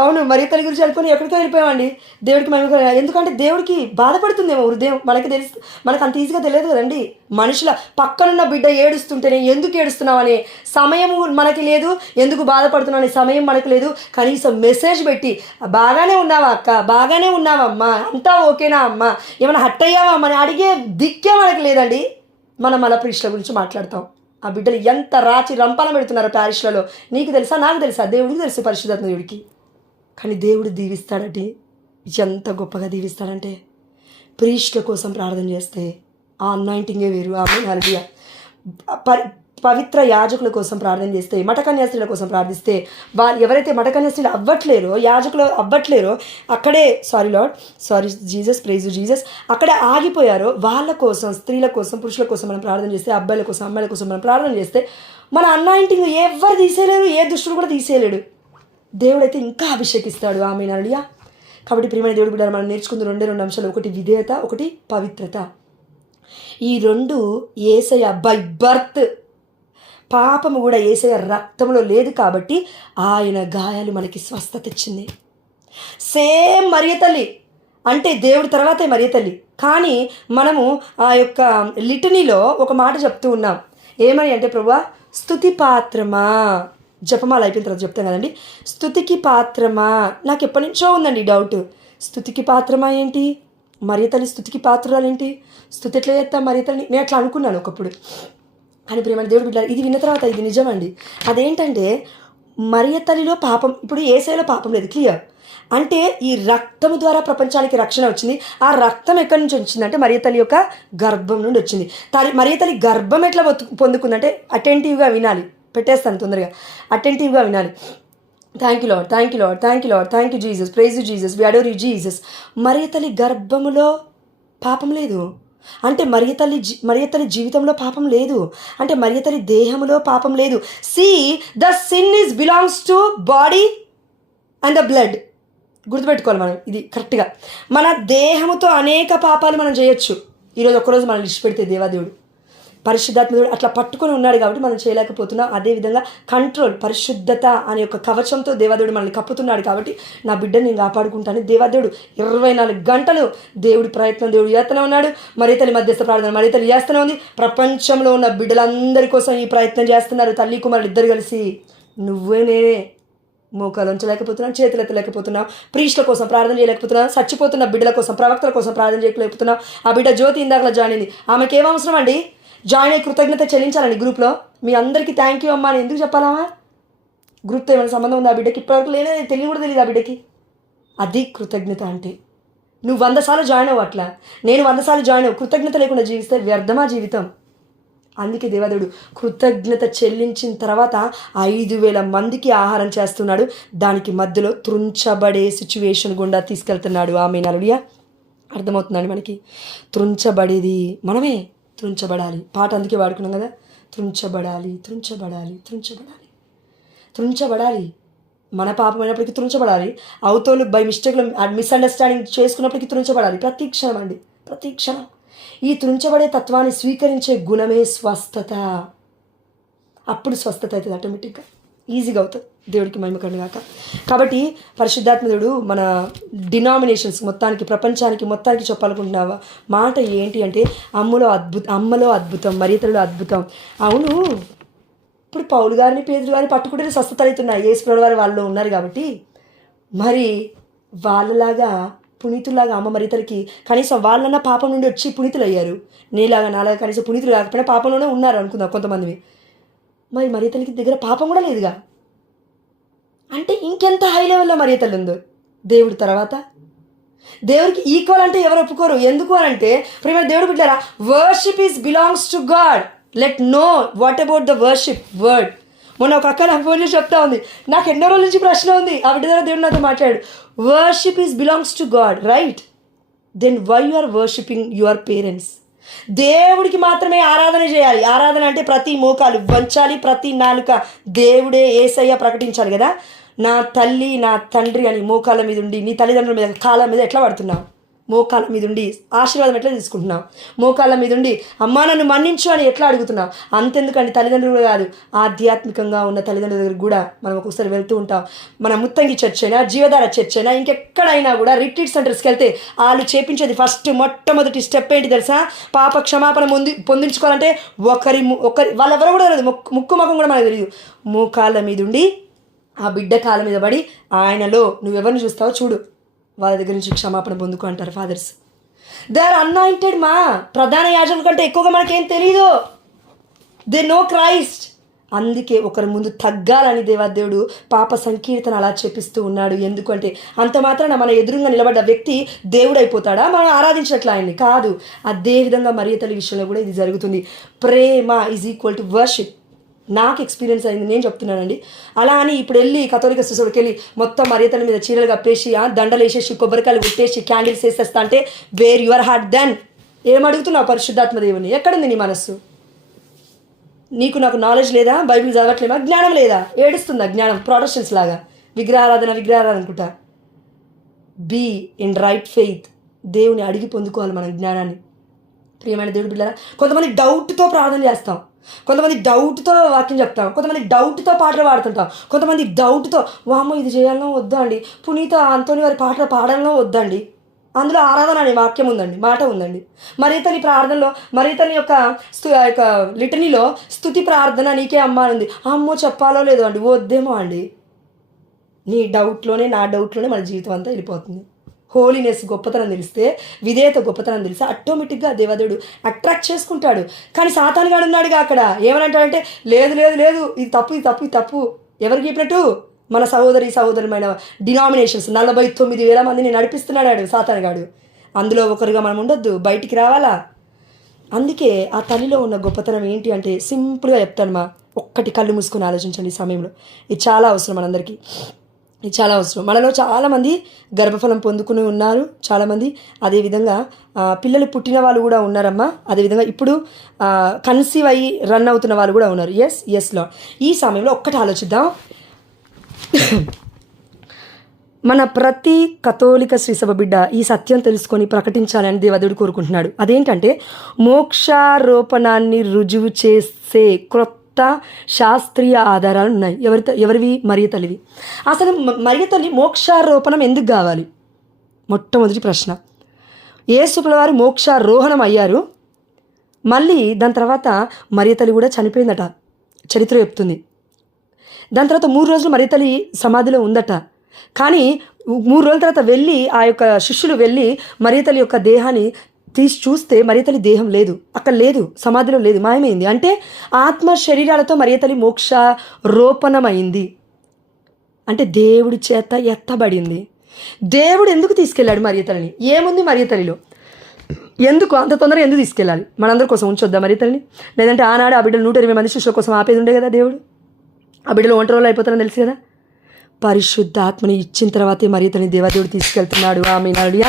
అవును, మరి తల్లి గురించి అనుకుని ఎక్కడికో వెళ్ళిపోయామండి. దేవుడికి మేము ఎందుకంటే దేవుడికి బాధపడుతుందేమో హృదయం, మనకి తెలుసు, మనకు అంత ఈజీగా తెలియదు కదండి. మనుషుల పక్కనున్న బిడ్డ ఏడుస్తుంటేనే ఎందుకు ఏడుస్తున్నావు అనే సమయం మనకి లేదు, ఎందుకు బాధపడుతున్నావు అనే సమయం మనకు లేదు. కనీసం మెసేజ్ పెట్టి బాగానే ఉన్నావా అక్క, బాగానే ఉన్నావా అమ్మా, అంతా ఓకేనా అమ్మా, ఏమైనా హట్ అయ్యావా అమ్మ అని అడిగే దిక్కే మనకి లేదండి. మనం మన ప్రీష్ల గురించి మాట్లాడతాం. ఆ బిడ్డలు ఎంత రాచి రంపాన పెడుతున్నారో ప్యారిష్లలో, నీకు తెలుసా, నాకు తెలుసా, దేవుడికి తెలుసు, పరిశుద్ధాత్మ దేవుడికి. కానీ దేవుడు దీవిస్తాడంటే ఎంత గొప్పగా దీవిస్తాడంటే, ప్రీష్ల కోసం ప్రార్థన చేస్తే ఆ అనాయింటింగే వేరు. ఆమె హల్లెలూయా. పవిత్ర యాజకుల కోసం ప్రార్థన చేస్తే, మఠకన్యాస్త్రీల కోసం ప్రార్థిస్తే, వాళ్ళు ఎవరైతే మఠకన్యాస్త్రీలు అవ్వట్లేరో, యాజకులు అవ్వట్లేరో, అక్కడే సారీ జీసస్, ప్రైజ్ జీసస్, అక్కడే ఆగిపోయారో వాళ్ళ కోసం, స్త్రీల కోసం, పురుషుల కోసం మనం ప్రార్థన చేస్తే, అబ్బాయిల కోసం, అమ్మాయిల కోసం మనం ప్రార్థన చేస్తే, మన అనాయింటింగ్ ఎవరు తీసేయలేరు, ఏ దుష్టుడు కూడా తీసేయలేడు. దేవుడైతే ఇంకా అభిషేకిస్తాడు. ఆమె హల్లెలూయా. కాబట్టి ప్రియమైన దేవుడు బిడ్డలారా, మనం నేర్చుకుంది రెండు అంశాలు, ఒకటి విధేయత, ఒకటి పవిత్రత. ఈ రెండు యేసయ్య బై బర్త్, పాపము కూడా యేసయ్య రక్తంలో లేదు కాబట్టి ఆయన గాయాలు మనకి స్వస్థత ఇచ్చింది. సేమ్ మరియ తల్లి అంటే దేవుడి తర్వాతే మరియ తల్లి. కానీ మనము ఆ యొక్క లిటనీలో ఒక మాట చెప్తూ ఉన్నాం. ఏమని అంటే, ప్రభువా స్తుతి పాత్రమా, జపమాల అయిపోయిన తర్వాత చెప్తాం కదండి, స్తుతికి పాత్రమా. నాకు ఎప్పటి నుంచో ఉందండి డౌట్, స్తుతికి పాత్రమా ఏంటి, మరియ తల్లి స్తుతికి పాత్రలు ఏంటి, స్తుతి ఎట్లా చేస్తాం మరియ తల్లిని, నేను అట్లా అనుకున్నాను ఒకప్పుడు. అని ప్రియమైన దేవుడు బిడ్డలారా, ఇది విన్న తర్వాత ఇది నిజమండి. అదేంటంటే, మరియ తల్లిలో పాపం, ఇప్పుడు యేసయ్యలో పాపం లేదు, క్లియర్. అంటే ఈ రక్తము ద్వారా ప్రపంచానికి రక్షణ వచ్చింది. ఆ రక్తం ఎక్కడి నుంచి వచ్చిందంటే మరియ తల్లి యొక్క గర్భం నుండి వచ్చింది. మరియ తల్లి గర్భం ఎట్లా పొందుకుందంటే, అటెంటివ్గా వినాలి, పెట్టేస్తాను తొందరగా, అటెంటివ్గా వినాలి. Thank you Lord, thank you Lord, thank you Lord, thank you Jesus, praise you Jesus, we adore you Jesus. మరియ తల్లి గర్భములో పాపం లేదు అంటే మరియ తల్లి జీవితంలో పాపం లేదు అంటే మరియ తల్లి దేహంలో పాపం లేదు. See the sin is belongs to body and the blood. గుర్తుపెట్టుకోవాలి మనం ఇది కరెక్ట్గా. మన దేహముతో అనేక పాపాలు మనం చేయొచ్చు. ఈరోజు ఒక్కరోజు మనం లిస్ట్ పెడితే దేవాదేవుడు పరిశుద్ధాత్ముడు అట్లా పట్టుకొని ఉన్నాడు కాబట్టి మనం చేయలేకపోతున్నాం. అదేవిధంగా కంట్రోల్, పరిశుద్ధత అనే ఒక కవచంతో దేవాదేవుడు మనల్ని కప్పుతున్నాడు కాబట్టి నా బిడ్డని నేను కాపాడుకుంటాను. దేవాదేవుడు 24 గంటలు దేవుడి ప్రయత్నం దేవుడు చేస్తూనే ఉన్నాడు. మరియ తల్లి మధ్యస్థ ప్రార్థన మరియ తల్లి చేస్తూనే ఉంది. ప్రపంచంలో ఉన్న బిడ్డలందరి కోసం ఈ ప్రయత్నం చేస్తున్నారు తల్లి కుమారులు ఇద్దరు కలిసి. నువ్వే నేనే మోకాలు ఉంచలేకపోతున్నాం, చేతులు ఎత్తలేకపోతున్నాం, ప్రీష్ల కోసం ప్రార్థన చేయలేకపోతున్నాం, చచ్చిపోతున్న బిడ్డల కోసం, ప్రవక్తల కోసం ప్రార్థన చేయలేకపోతున్నాం. ఆ బిడ్డ జ్యోతి ఇందాకలా జాయిన్ అయింది. ఆమెకి ఏం అవసరం అండి? జాయిన్ అయ్యి కృతజ్ఞత చెల్లించాలండి గ్రూప్లో. మీ అందరికీ థ్యాంక్ యూ అమ్మా అని ఎందుకు చెప్పాలమ్మా? గ్రూప్తో ఏమైనా సంబంధం ఉందా ఆ బిడ్డకి? ఇప్పటివరకు లేనే తెలియ కూడా తెలియదు ఆ బిడ్డకి. అది కృతజ్ఞత అంటే. నువ్వు 100 సార్లు జాయిన్ అవ్వు, అట్లా నేను 100 సార్లు జాయిన్ అవ్వు. కృతజ్ఞత లేకుండా జీవిస్తే వ్యర్థమా జీవితం? అందుకే దేవాదేవుడు కృతజ్ఞత చెల్లించిన తర్వాత 5,000 మందికి ఆహారం చేస్తున్నాడు. దానికి మధ్యలో త్రుంచబడే సిచ్యువేషన్ గుండా తీసుకెళ్తున్నాడు. ఆమె హల్లెలూయా. అర్థమవుతుందండి మనకి? త్రుంచబడేది మనమే, త్రుంచబడాలి. పాట అందుకే వాడుకున్నాం కదా, త్రుంచబడాలి, త్రుంచబడాలి, త్రుంచబడాలి, త్రుంచబడాలి. మన పాపం అయినప్పటికీ త్రుంచబడాలి. అవతోలు బై మిస్టేక్లో మిస్అండర్స్టాండింగ్ చేసుకున్నప్పటికీ త్రుంచబడాలి. ప్రతి క్షణం అండి, ప్రతి క్షణం. ఈ త్రుంచబడే తత్వాన్ని స్వీకరించే గుణమే స్వస్థత. అప్పుడు స్వస్థత అవుతుంది ఆటోమేటిక్గా, ఈజీగా అవుతుంది. దేవుడికి మహిమ కలుగుగాక. కాబట్టి పరిశుద్ధాత్ముడు మన డినామినేషన్స్ మొత్తానికి, ప్రపంచానికి మొత్తానికి చెప్పాలనుకుంటున్న మాట ఏంటి అంటే, అమ్మలో అద్భుతం, మరియ తల్లిలో అద్భుతం. అవును, ఇప్పుడు పౌలు గారిని పేదరు గారిని పట్టుకుంటే స్వస్థత అవుతున్నాయి. యేసు వారి వాళ్ళు ఉన్నారు కాబట్టి మరి వాళ్ళలాగా పునీతులాగా అమ్మ మరియ తల్లికి కనీసం వాళ్ళన్నా పాపం నుండి వచ్చి పునీతులు అయ్యారు. నాలాగా కనీసం పునీతులు కాకపోయినా పాపంలోనే ఉన్నారు అనుకుందాం కొంతమంది. మరి మరియ తల్లికి దగ్గర పాపం కూడా లేదుగా. అంటే ఇంకెంత హై లెవెల్లో మరియ తల్లి ఉందో దేవుడి తర్వాత. దేవుడికి ఈక్వల్ అంటే ఎవరు ఒప్పుకోరు. ఎందుకు అని అంటే, ప్రియమైన దేవుడు బిడ్డలారా, worship is belongs to God. Let know what about the worship word. మొన్న ఒక అక్క నాకు ఫోన్ చేసి చెప్తా ఉంది, నాకు ఎన్నో రోజుల నుంచి ప్రశ్న ఉంది. ఆ బిడ్డ ద్వారా దేవుడు నాతో మాట్లాడు. Worship is belongs to God, right? Then why you are worshipping your parents? దేవుడికి మాత్రమే ఆరాధన చేయాలి. ఆరాధన అంటే ప్రతి మోకాలు వంచాలి, ప్రతి నాలుక దేవుడే యేసయ్య ప్రకటించాలి కదా. నా తల్లి నా తండ్రి అని మోకాల మీద ఉండి నీ తల్లిదండ్రుల మీద కాళ్ళ మీద ఎట్లా పడుతున్నావు? మోకాళ్ళ మీద ఉండి ఆశీర్వాదం ఎట్లా తీసుకుంటున్నాం? మోకాళ్ళ మీద ఉండి అమ్మా నన్ను మన్నించు అని ఎట్లా అడుగుతున్నాం? అంతెందుకండి, తల్లిదండ్రులు కాదు, ఆధ్యాత్మికంగా ఉన్న తల్లిదండ్రుల దగ్గర కూడా మనం ఒక్కొక్కసారి వెళ్తూ ఉంటాం. మన ముత్తంగి చర్చ్ అయినా, జీవధార చర్చ్ అయినా, ఇంకెక్కడైనా కూడా రిట్రీట్ సెంటర్స్కి వెళ్తే వాళ్ళు చేపించేది మొట్టమొదటి స్టెప్ ఏంటి తెలుసా? పాప క్షమాపణ పొందించుకోవాలంటే ఒకరి వాళ్ళెవరో కూడా తెలియదు, ముక్కు ముఖం కూడా మనకు తెలియదు, మోకాళ్ళ మీద ఉండి ఆ బిడ్డ కాళ్ళ మీద పడి ఆయనలో నువ్వెవరిని చూస్తావో చూడు, వాళ్ళ దగ్గర నుంచి క్షమాపణ పొందుకో అంటారు ఫాదర్స్. They are anointed. మా ప్రధాన యాజకుల కంటే ఎక్కువగా మనకేం తెలీదు. They know Christ. అందుకే ఒకరి ముందు తగ్గాలని దేవాదేవుడు పాప సంకీర్తన అలా చెప్పిస్తూ ఉన్నాడు. ఎందుకంటే అంత మాత్రాన మన ఎదురుగా నిలబడ్డ వ్యక్తి దేవుడు అయిపోతాడా? మనం ఆరాధించినట్లు ఆయన్ని కాదు. అదేవిధంగా మరియ తల్లి విషయంలో కూడా ఇది జరుగుతుంది. ప్రేమ ఈజ్ ఈక్వల్ టు వర్షిప్. నాకు ఎక్స్పీరియన్స్ అయింది, నేను చెప్తున్నానండి. అలా అని ఇప్పుడు వెళ్ళి కథోలిక సిసోడికి వెళ్ళి మొత్తం మరియ తల్లి మీద చీరలు కప్పేసి దండలు వేసేసి కొబ్బరికాయలు గుట్టేసి క్యాండిల్స్ వేసేస్తా అంటే వేర్ యువర్ హార్ట్ దెన్? ఏమడుగుతున్నావు పరిశుద్ధాత్మ దేవుని? ఎక్కడుంది నీ మనస్సు? నీకు నాకు నాలెడ్జ్ లేదా? బైబిల్ చదవట్లేమా? జ్ఞానం లేదా? ఏడుస్తుందా జ్ఞానం? ప్రొటెస్టెంట్స్ లాగా విగ్రహారాధన అనుకుంటా. Be in right faith. దేవుని అడిగి పొందుకోవాలి మనం జ్ఞానాన్ని. ప్రియమైన దేవుడు బిడ్డలారా, కొంతమంది డౌట్తో ప్రార్థన చేస్తాం, కొంతమంది డౌట్తో వాక్యం చెప్తాం, కొంతమంది డౌట్తో పాటలు పాడుతుంటాం, కొంతమంది డౌట్తో వామ్మో ఇది చేయాలనో వద్దా అండి, పునీత అంతోని వారి పాటలు పాడాలనో వద్దండి. అందులో ఆరాధన అనే వాక్యం ఉందండి, మాట ఉందండి. మరియ తల్లి ప్రార్థనలో, మరియ తల్లి యొక్క లిటనీలో స్తుతి ప్రార్థన నీకే అమ్మ అని ఉంది. అమ్మో చెప్పాలో లేదో అండి, వద్దేమో అండి. నీ డౌట్లోనే నా డౌట్లోనే మన జీవితం అంతా వెళ్ళిపోతుంది. హోలీనెస్ గొప్పతనం తెలిస్తే, విధేయత గొప్పతనం తెలిస్తే ఆటోమేటిక్గా దేవదేవుడు అట్రాక్ట్ చేసుకుంటాడు. కానీ సాతానుగాడు ఉన్నాడుగా అక్కడ. ఏమనంటాడంటే లేదు లేదు లేదు ఇది తప్పు, ఇది తప్పు, ఇది తప్పు. ఎవరికి చెప్పినట్టు? మన సహోదరమైన డినామినేషన్స్ 49,000 మందిని నడిపిస్తున్నాడు సాతానుగాడు. అందులో ఒకరుగా మనం ఉండొద్దు, బయటికి రావాలా. అందుకే ఆ తల్లిలో ఉన్న గొప్పతనం ఏంటి అంటే సింపుల్గా చెప్తాను మా, ఒక్కటి కళ్ళు మూసుకొని ఆలోచించండి ఈ సమయంలో. ఇది చాలా అవసరం మనందరికీ, ఇది చాలా అవసరం. మనలో చాలామంది గర్భఫలం పొందుకుని ఉన్నారు, చాలామంది అదేవిధంగా పిల్లలు పుట్టిన వాళ్ళు కూడా ఉన్నారమ్మా. అదేవిధంగా ఇప్పుడు కన్సీవ్ అయ్యి రన్ అవుతున్న వాళ్ళు కూడా ఉన్నారు. Yes Lord. ఈ సమయంలో ఒక్కటి ఆలోచిద్దాం. మన ప్రతి కథోలిక శ్రీసభ బిడ్డ ఈ సత్యం తెలుసుకొని ప్రకటించాలని దేవదేవుడు కోరుకుంటున్నాడు. అదేంటంటే మోక్షారోపణాన్ని రుజువు చేసే క్రొత్త శాస్త్రీయ ఆధారాలు ఉన్నాయి. ఎవరివి? మరియ తల్లివి. అసలు మరియ తల్లి మోక్షారోపణం ఎందుకు కావాలి? మొట్టమొదటి ప్రశ్న. యేసుప్రభుల వారు మోక్షారోహణం అయ్యారు, మళ్ళీ దాని తర్వాత మరియ తల్లి కూడా చనిపోయిందట, చరిత్ర చెప్తుంది. దాని తర్వాత 3 రోజులు మరియ తల్లి సమాధిలో ఉందట. కానీ 3 రోజుల తర్వాత వెళ్ళి ఆ యొక్క శిష్యులు వెళ్ళి మరియ తల్లి యొక్క దేహాన్ని తీసి చూస్తే మరియ తల్లి దేహం లేదు, అక్కడ లేదు, సమాధిలో లేదు, మాయమైంది. అంటే ఆత్మ శరీరాలతో మరియ తల్లి మోక్షారోపణమైంది, అంటే దేవుడి చేత ఎత్తబడింది. దేవుడు ఎందుకు తీసుకెళ్ళాడు మరియ తల్లిని? ఏముంది మరియ తల్లిలో? ఎందుకు అంత తొందరగా ఎందుకు తీసుకెళ్ళాలి? మనందరి కోసం ఉంచొద్దా మరియ తల్లిని? లేదంటే ఆనాడు ఆ బిడ్డలు 120 మంది శిష్యుల కోసం ఆపేది ఉండే కదా దేవుడు. ఆ బిడ్డలు ఒంటరి రోజులు అయిపోతారని తెలుసు కదా. పరిశుద్ధాత్మని ఇచ్చిన తర్వాతే మరియ తల్లిని దేవదేవుడు తీసుకెళ్తున్నాడు. ఆమె నడియా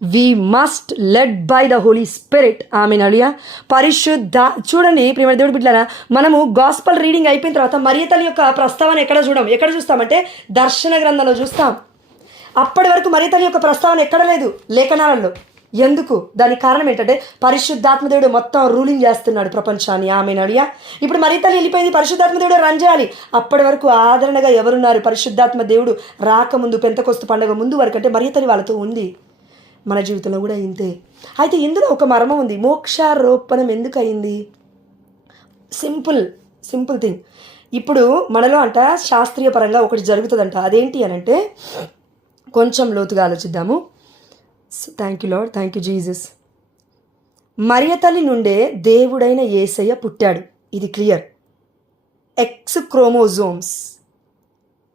we must led by the Holy Spirit. ఆమె నడియా చూడండి ప్రియమైన దేవుడు బిడ్డలారా, మనము గాస్పల్ రీడింగ్ అయిపోయిన తర్వాత మరియ తల్లి యొక్క ప్రస్తావన ఎక్కడ చూస్తామంటే దర్శన గ్రంథంలో చూస్తాం. అప్పటి వరకు మరియ తల్లి యొక్క ప్రస్తావన ఎక్కడ లేదు లేఖనాలలో. ఎందుకు? దానికి కారణం ఏంటంటే పరిశుద్ధాత్మదేవుడు మొత్తం రూలింగ్ చేస్తున్నాడు ప్రపంచాన్ని. ఆమె నడియా ఇప్పుడు మరియ తల్లి వెళ్ళిపోయింది, పరిశుద్ధాత్మదేవుడు రన్ చేయాలి. అప్పటి వరకు ఆదరణగా ఎవరున్నారు? పరిశుద్ధాత్మ దేవుడు రాకముందు, పెంతెకొస్తు పండుగ ముందు వరకు అంటే మరియ తల్లి వాళ్ళతో ఉంది. మన జీవితంలో కూడా ఇంతే. అయితే ఇందులో ఒక మర్మం ఉంది. మోక్షారోపణం ఎందుకు అయింది? Simple thing. ఇప్పుడు మనలో అంట శాస్త్రీయ పరంగా ఒకటి జరుగుతుందంట. అదేంటి అని అంటే కొంచెం లోతుగా ఆలోచిద్దాము. Thank you Lord, thank you Jesus. మరియ తల్లి నుండే దేవుడైన యేసయ్య పుట్టాడు, ఇది క్లియర్. ఎక్స్ క్రోమోజోమ్స్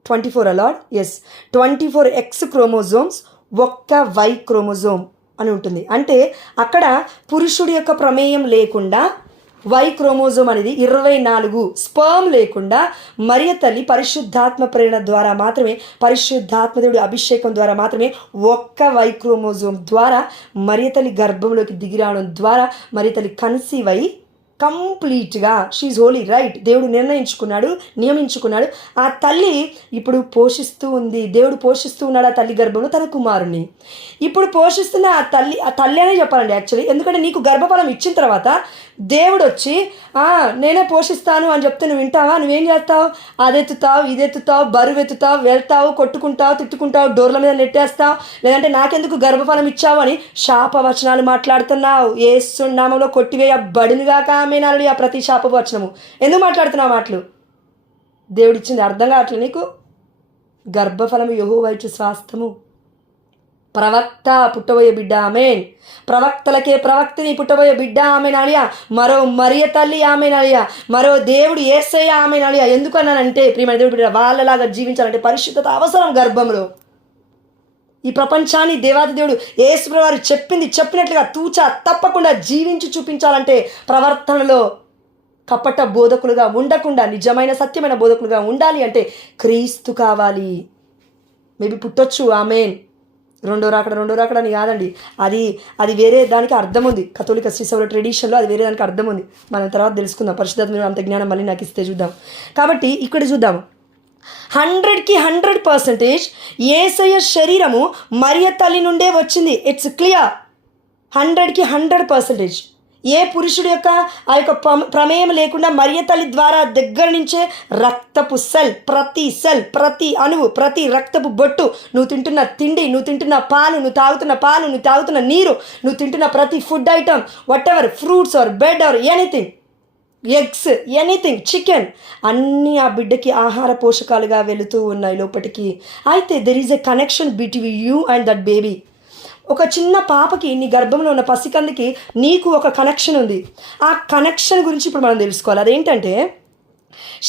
24 అలాడ్ 24 ఎక్స్ క్రోమోజోమ్స్, ఒక్క వై క్రోమోజోమ్ అని ఉంటుంది. అంటే అక్కడ పురుషుడి యొక్క ప్రమేయం లేకుండా వై క్రోమోజోమ్ అనేది 24 స్పర్మ్ లేకుండా మరియ తల్లి పరిశుద్ధాత్మ ప్రేరణ ద్వారా మాత్రమే, పరిశుద్ధాత్మదేవుడి అభిషేకం ద్వారా మాత్రమే ఒక్క వై క్రోమోజోమ్ ద్వారా మరియ తల్లి గర్భంలోకి దిగి రావడం ద్వారా మరియ తల్లి కన్సీవ్ అయి కంప్లీట్గా షీఈ్ హోలీ, రైట్. దేవుడు నిర్ణయించుకున్నాడు, నియమించుకున్నాడు. ఆ తల్లి ఇప్పుడు పోషిస్తూ ఉంది, దేవుడు పోషిస్తూ ఉన్నాడు ఆ తల్లి గర్భంలో తన కుమారుని. ఇప్పుడు పోషిస్తున్న ఆ తల్లి అనే చెప్పాలండి యాక్చువల్లీ. ఎందుకంటే నీకు గర్భఫలం ఇచ్చిన తర్వాత దేవుడు వచ్చి నేనే పోషిస్తాను అని చెప్తే నువ్వు వింటావా? నువ్వేం చేస్తావు? అదెత్తుతావు, ఇదెత్తుతావు, బరువు ఎత్తుతావు, వెళ్తావు, కొట్టుకుంటావు, తిట్టుకుంటావు, డోర్ల మీద నెట్టేస్తావు, లేదంటే నాకెందుకు గర్భఫలం ఇచ్చావు అని శాపవచనాలు మాట్లాడుతున్నావు. యేసు నామములో కొట్టివేయబడునుగాక ఆమేన్. హల్లెలూయా. ప్రతి శాపవచనము ఎందుకు మాట్లాడుతున్నావు మాటలు? దేవుడిచ్చింది అర్థం కావట్లేదు నీకు? గర్భఫలము యెహోవా ఇచ్చు స్వాస్థ్యము. ప్రవక్త పుట్టబోయే బిడ్డ ఆమేన్. ప్రవక్తలకే ప్రవక్తని పుట్టబోయే బిడ్డ ఆమేన్ అలియా. మరో మరియ తల్లి ఆమేన్ అలియా. మరో దేవుడు యేసయ్య ఆమేన్ అలియా. ఎందుకన్నానంటే ప్రియమైన దేవుడు బిడ్డ వాళ్ళలాగా జీవించాలంటే పరిశుద్ధత అవసరం గర్భంలో. ఈ ప్రపంచాన్ని దేవాది దేవుడు యేసుప్రభువు వారు చెప్పినట్లుగా తూచా తప్పకుండా జీవించి చూపించాలంటే ప్రవర్తనలో కపట బోధకులుగా ఉండకుండా నిజమైన సత్యమైన బోధకులుగా ఉండాలి అంటే క్రీస్తు కావాలి. మేబీ పుట్టొచ్చు ఆమేన్. రెండో రాకడ అని కాదండి, అది వేరే దానికి అర్థం ఉంది. కథోలిక శ్రీసభ ట్రెడిషన్లో అది వేరే దానికి అర్థం ఉంది. మనం తర్వాత తెలుసుకుందాం. పరిశుద్ధాత్మ అంత జ్ఞానం మళ్ళీ నాకు ఇస్తే చూద్దాం. కాబట్టి ఇక్కడ చూద్దాం. 100కి 100% యేసయ్య శరీరము మరియ తల్లి నుండే వచ్చింది. It's clear. 100కి 100%. ఏ పురుషుడు యొక్క ఆ యొక్క ప్రమేయం లేకుండా మరియ తల్లి ద్వారా దగ్గర నుంచే రక్తపు ప్రతి అణువు, ప్రతి రక్తపు బొట్టు, నువ్వు తింటున్న తిండి, నువ్వు తింటున్న పాలు, నువ్వు తాగుతున్న నీరు, నువ్వు తింటున్న ప్రతి food item, what ever, fruits are bed or anything, eggs, anything, chicken, అన్నీ ఆ బిడ్డకి ఆహార పోషకాలుగా వెళుతూ ఉన్నాయి లోపటికి. అయితే there is a connection between you and that baby. ఒక చిన్న పాపకి, నీ గర్భంలో ఉన్న పసికందుకి నీకు ఒక కనెక్షన్ ఉంది. ఆ కనెక్షన్ గురించి ఇప్పుడు మనం తెలుసుకోవాలి. అదేంటంటే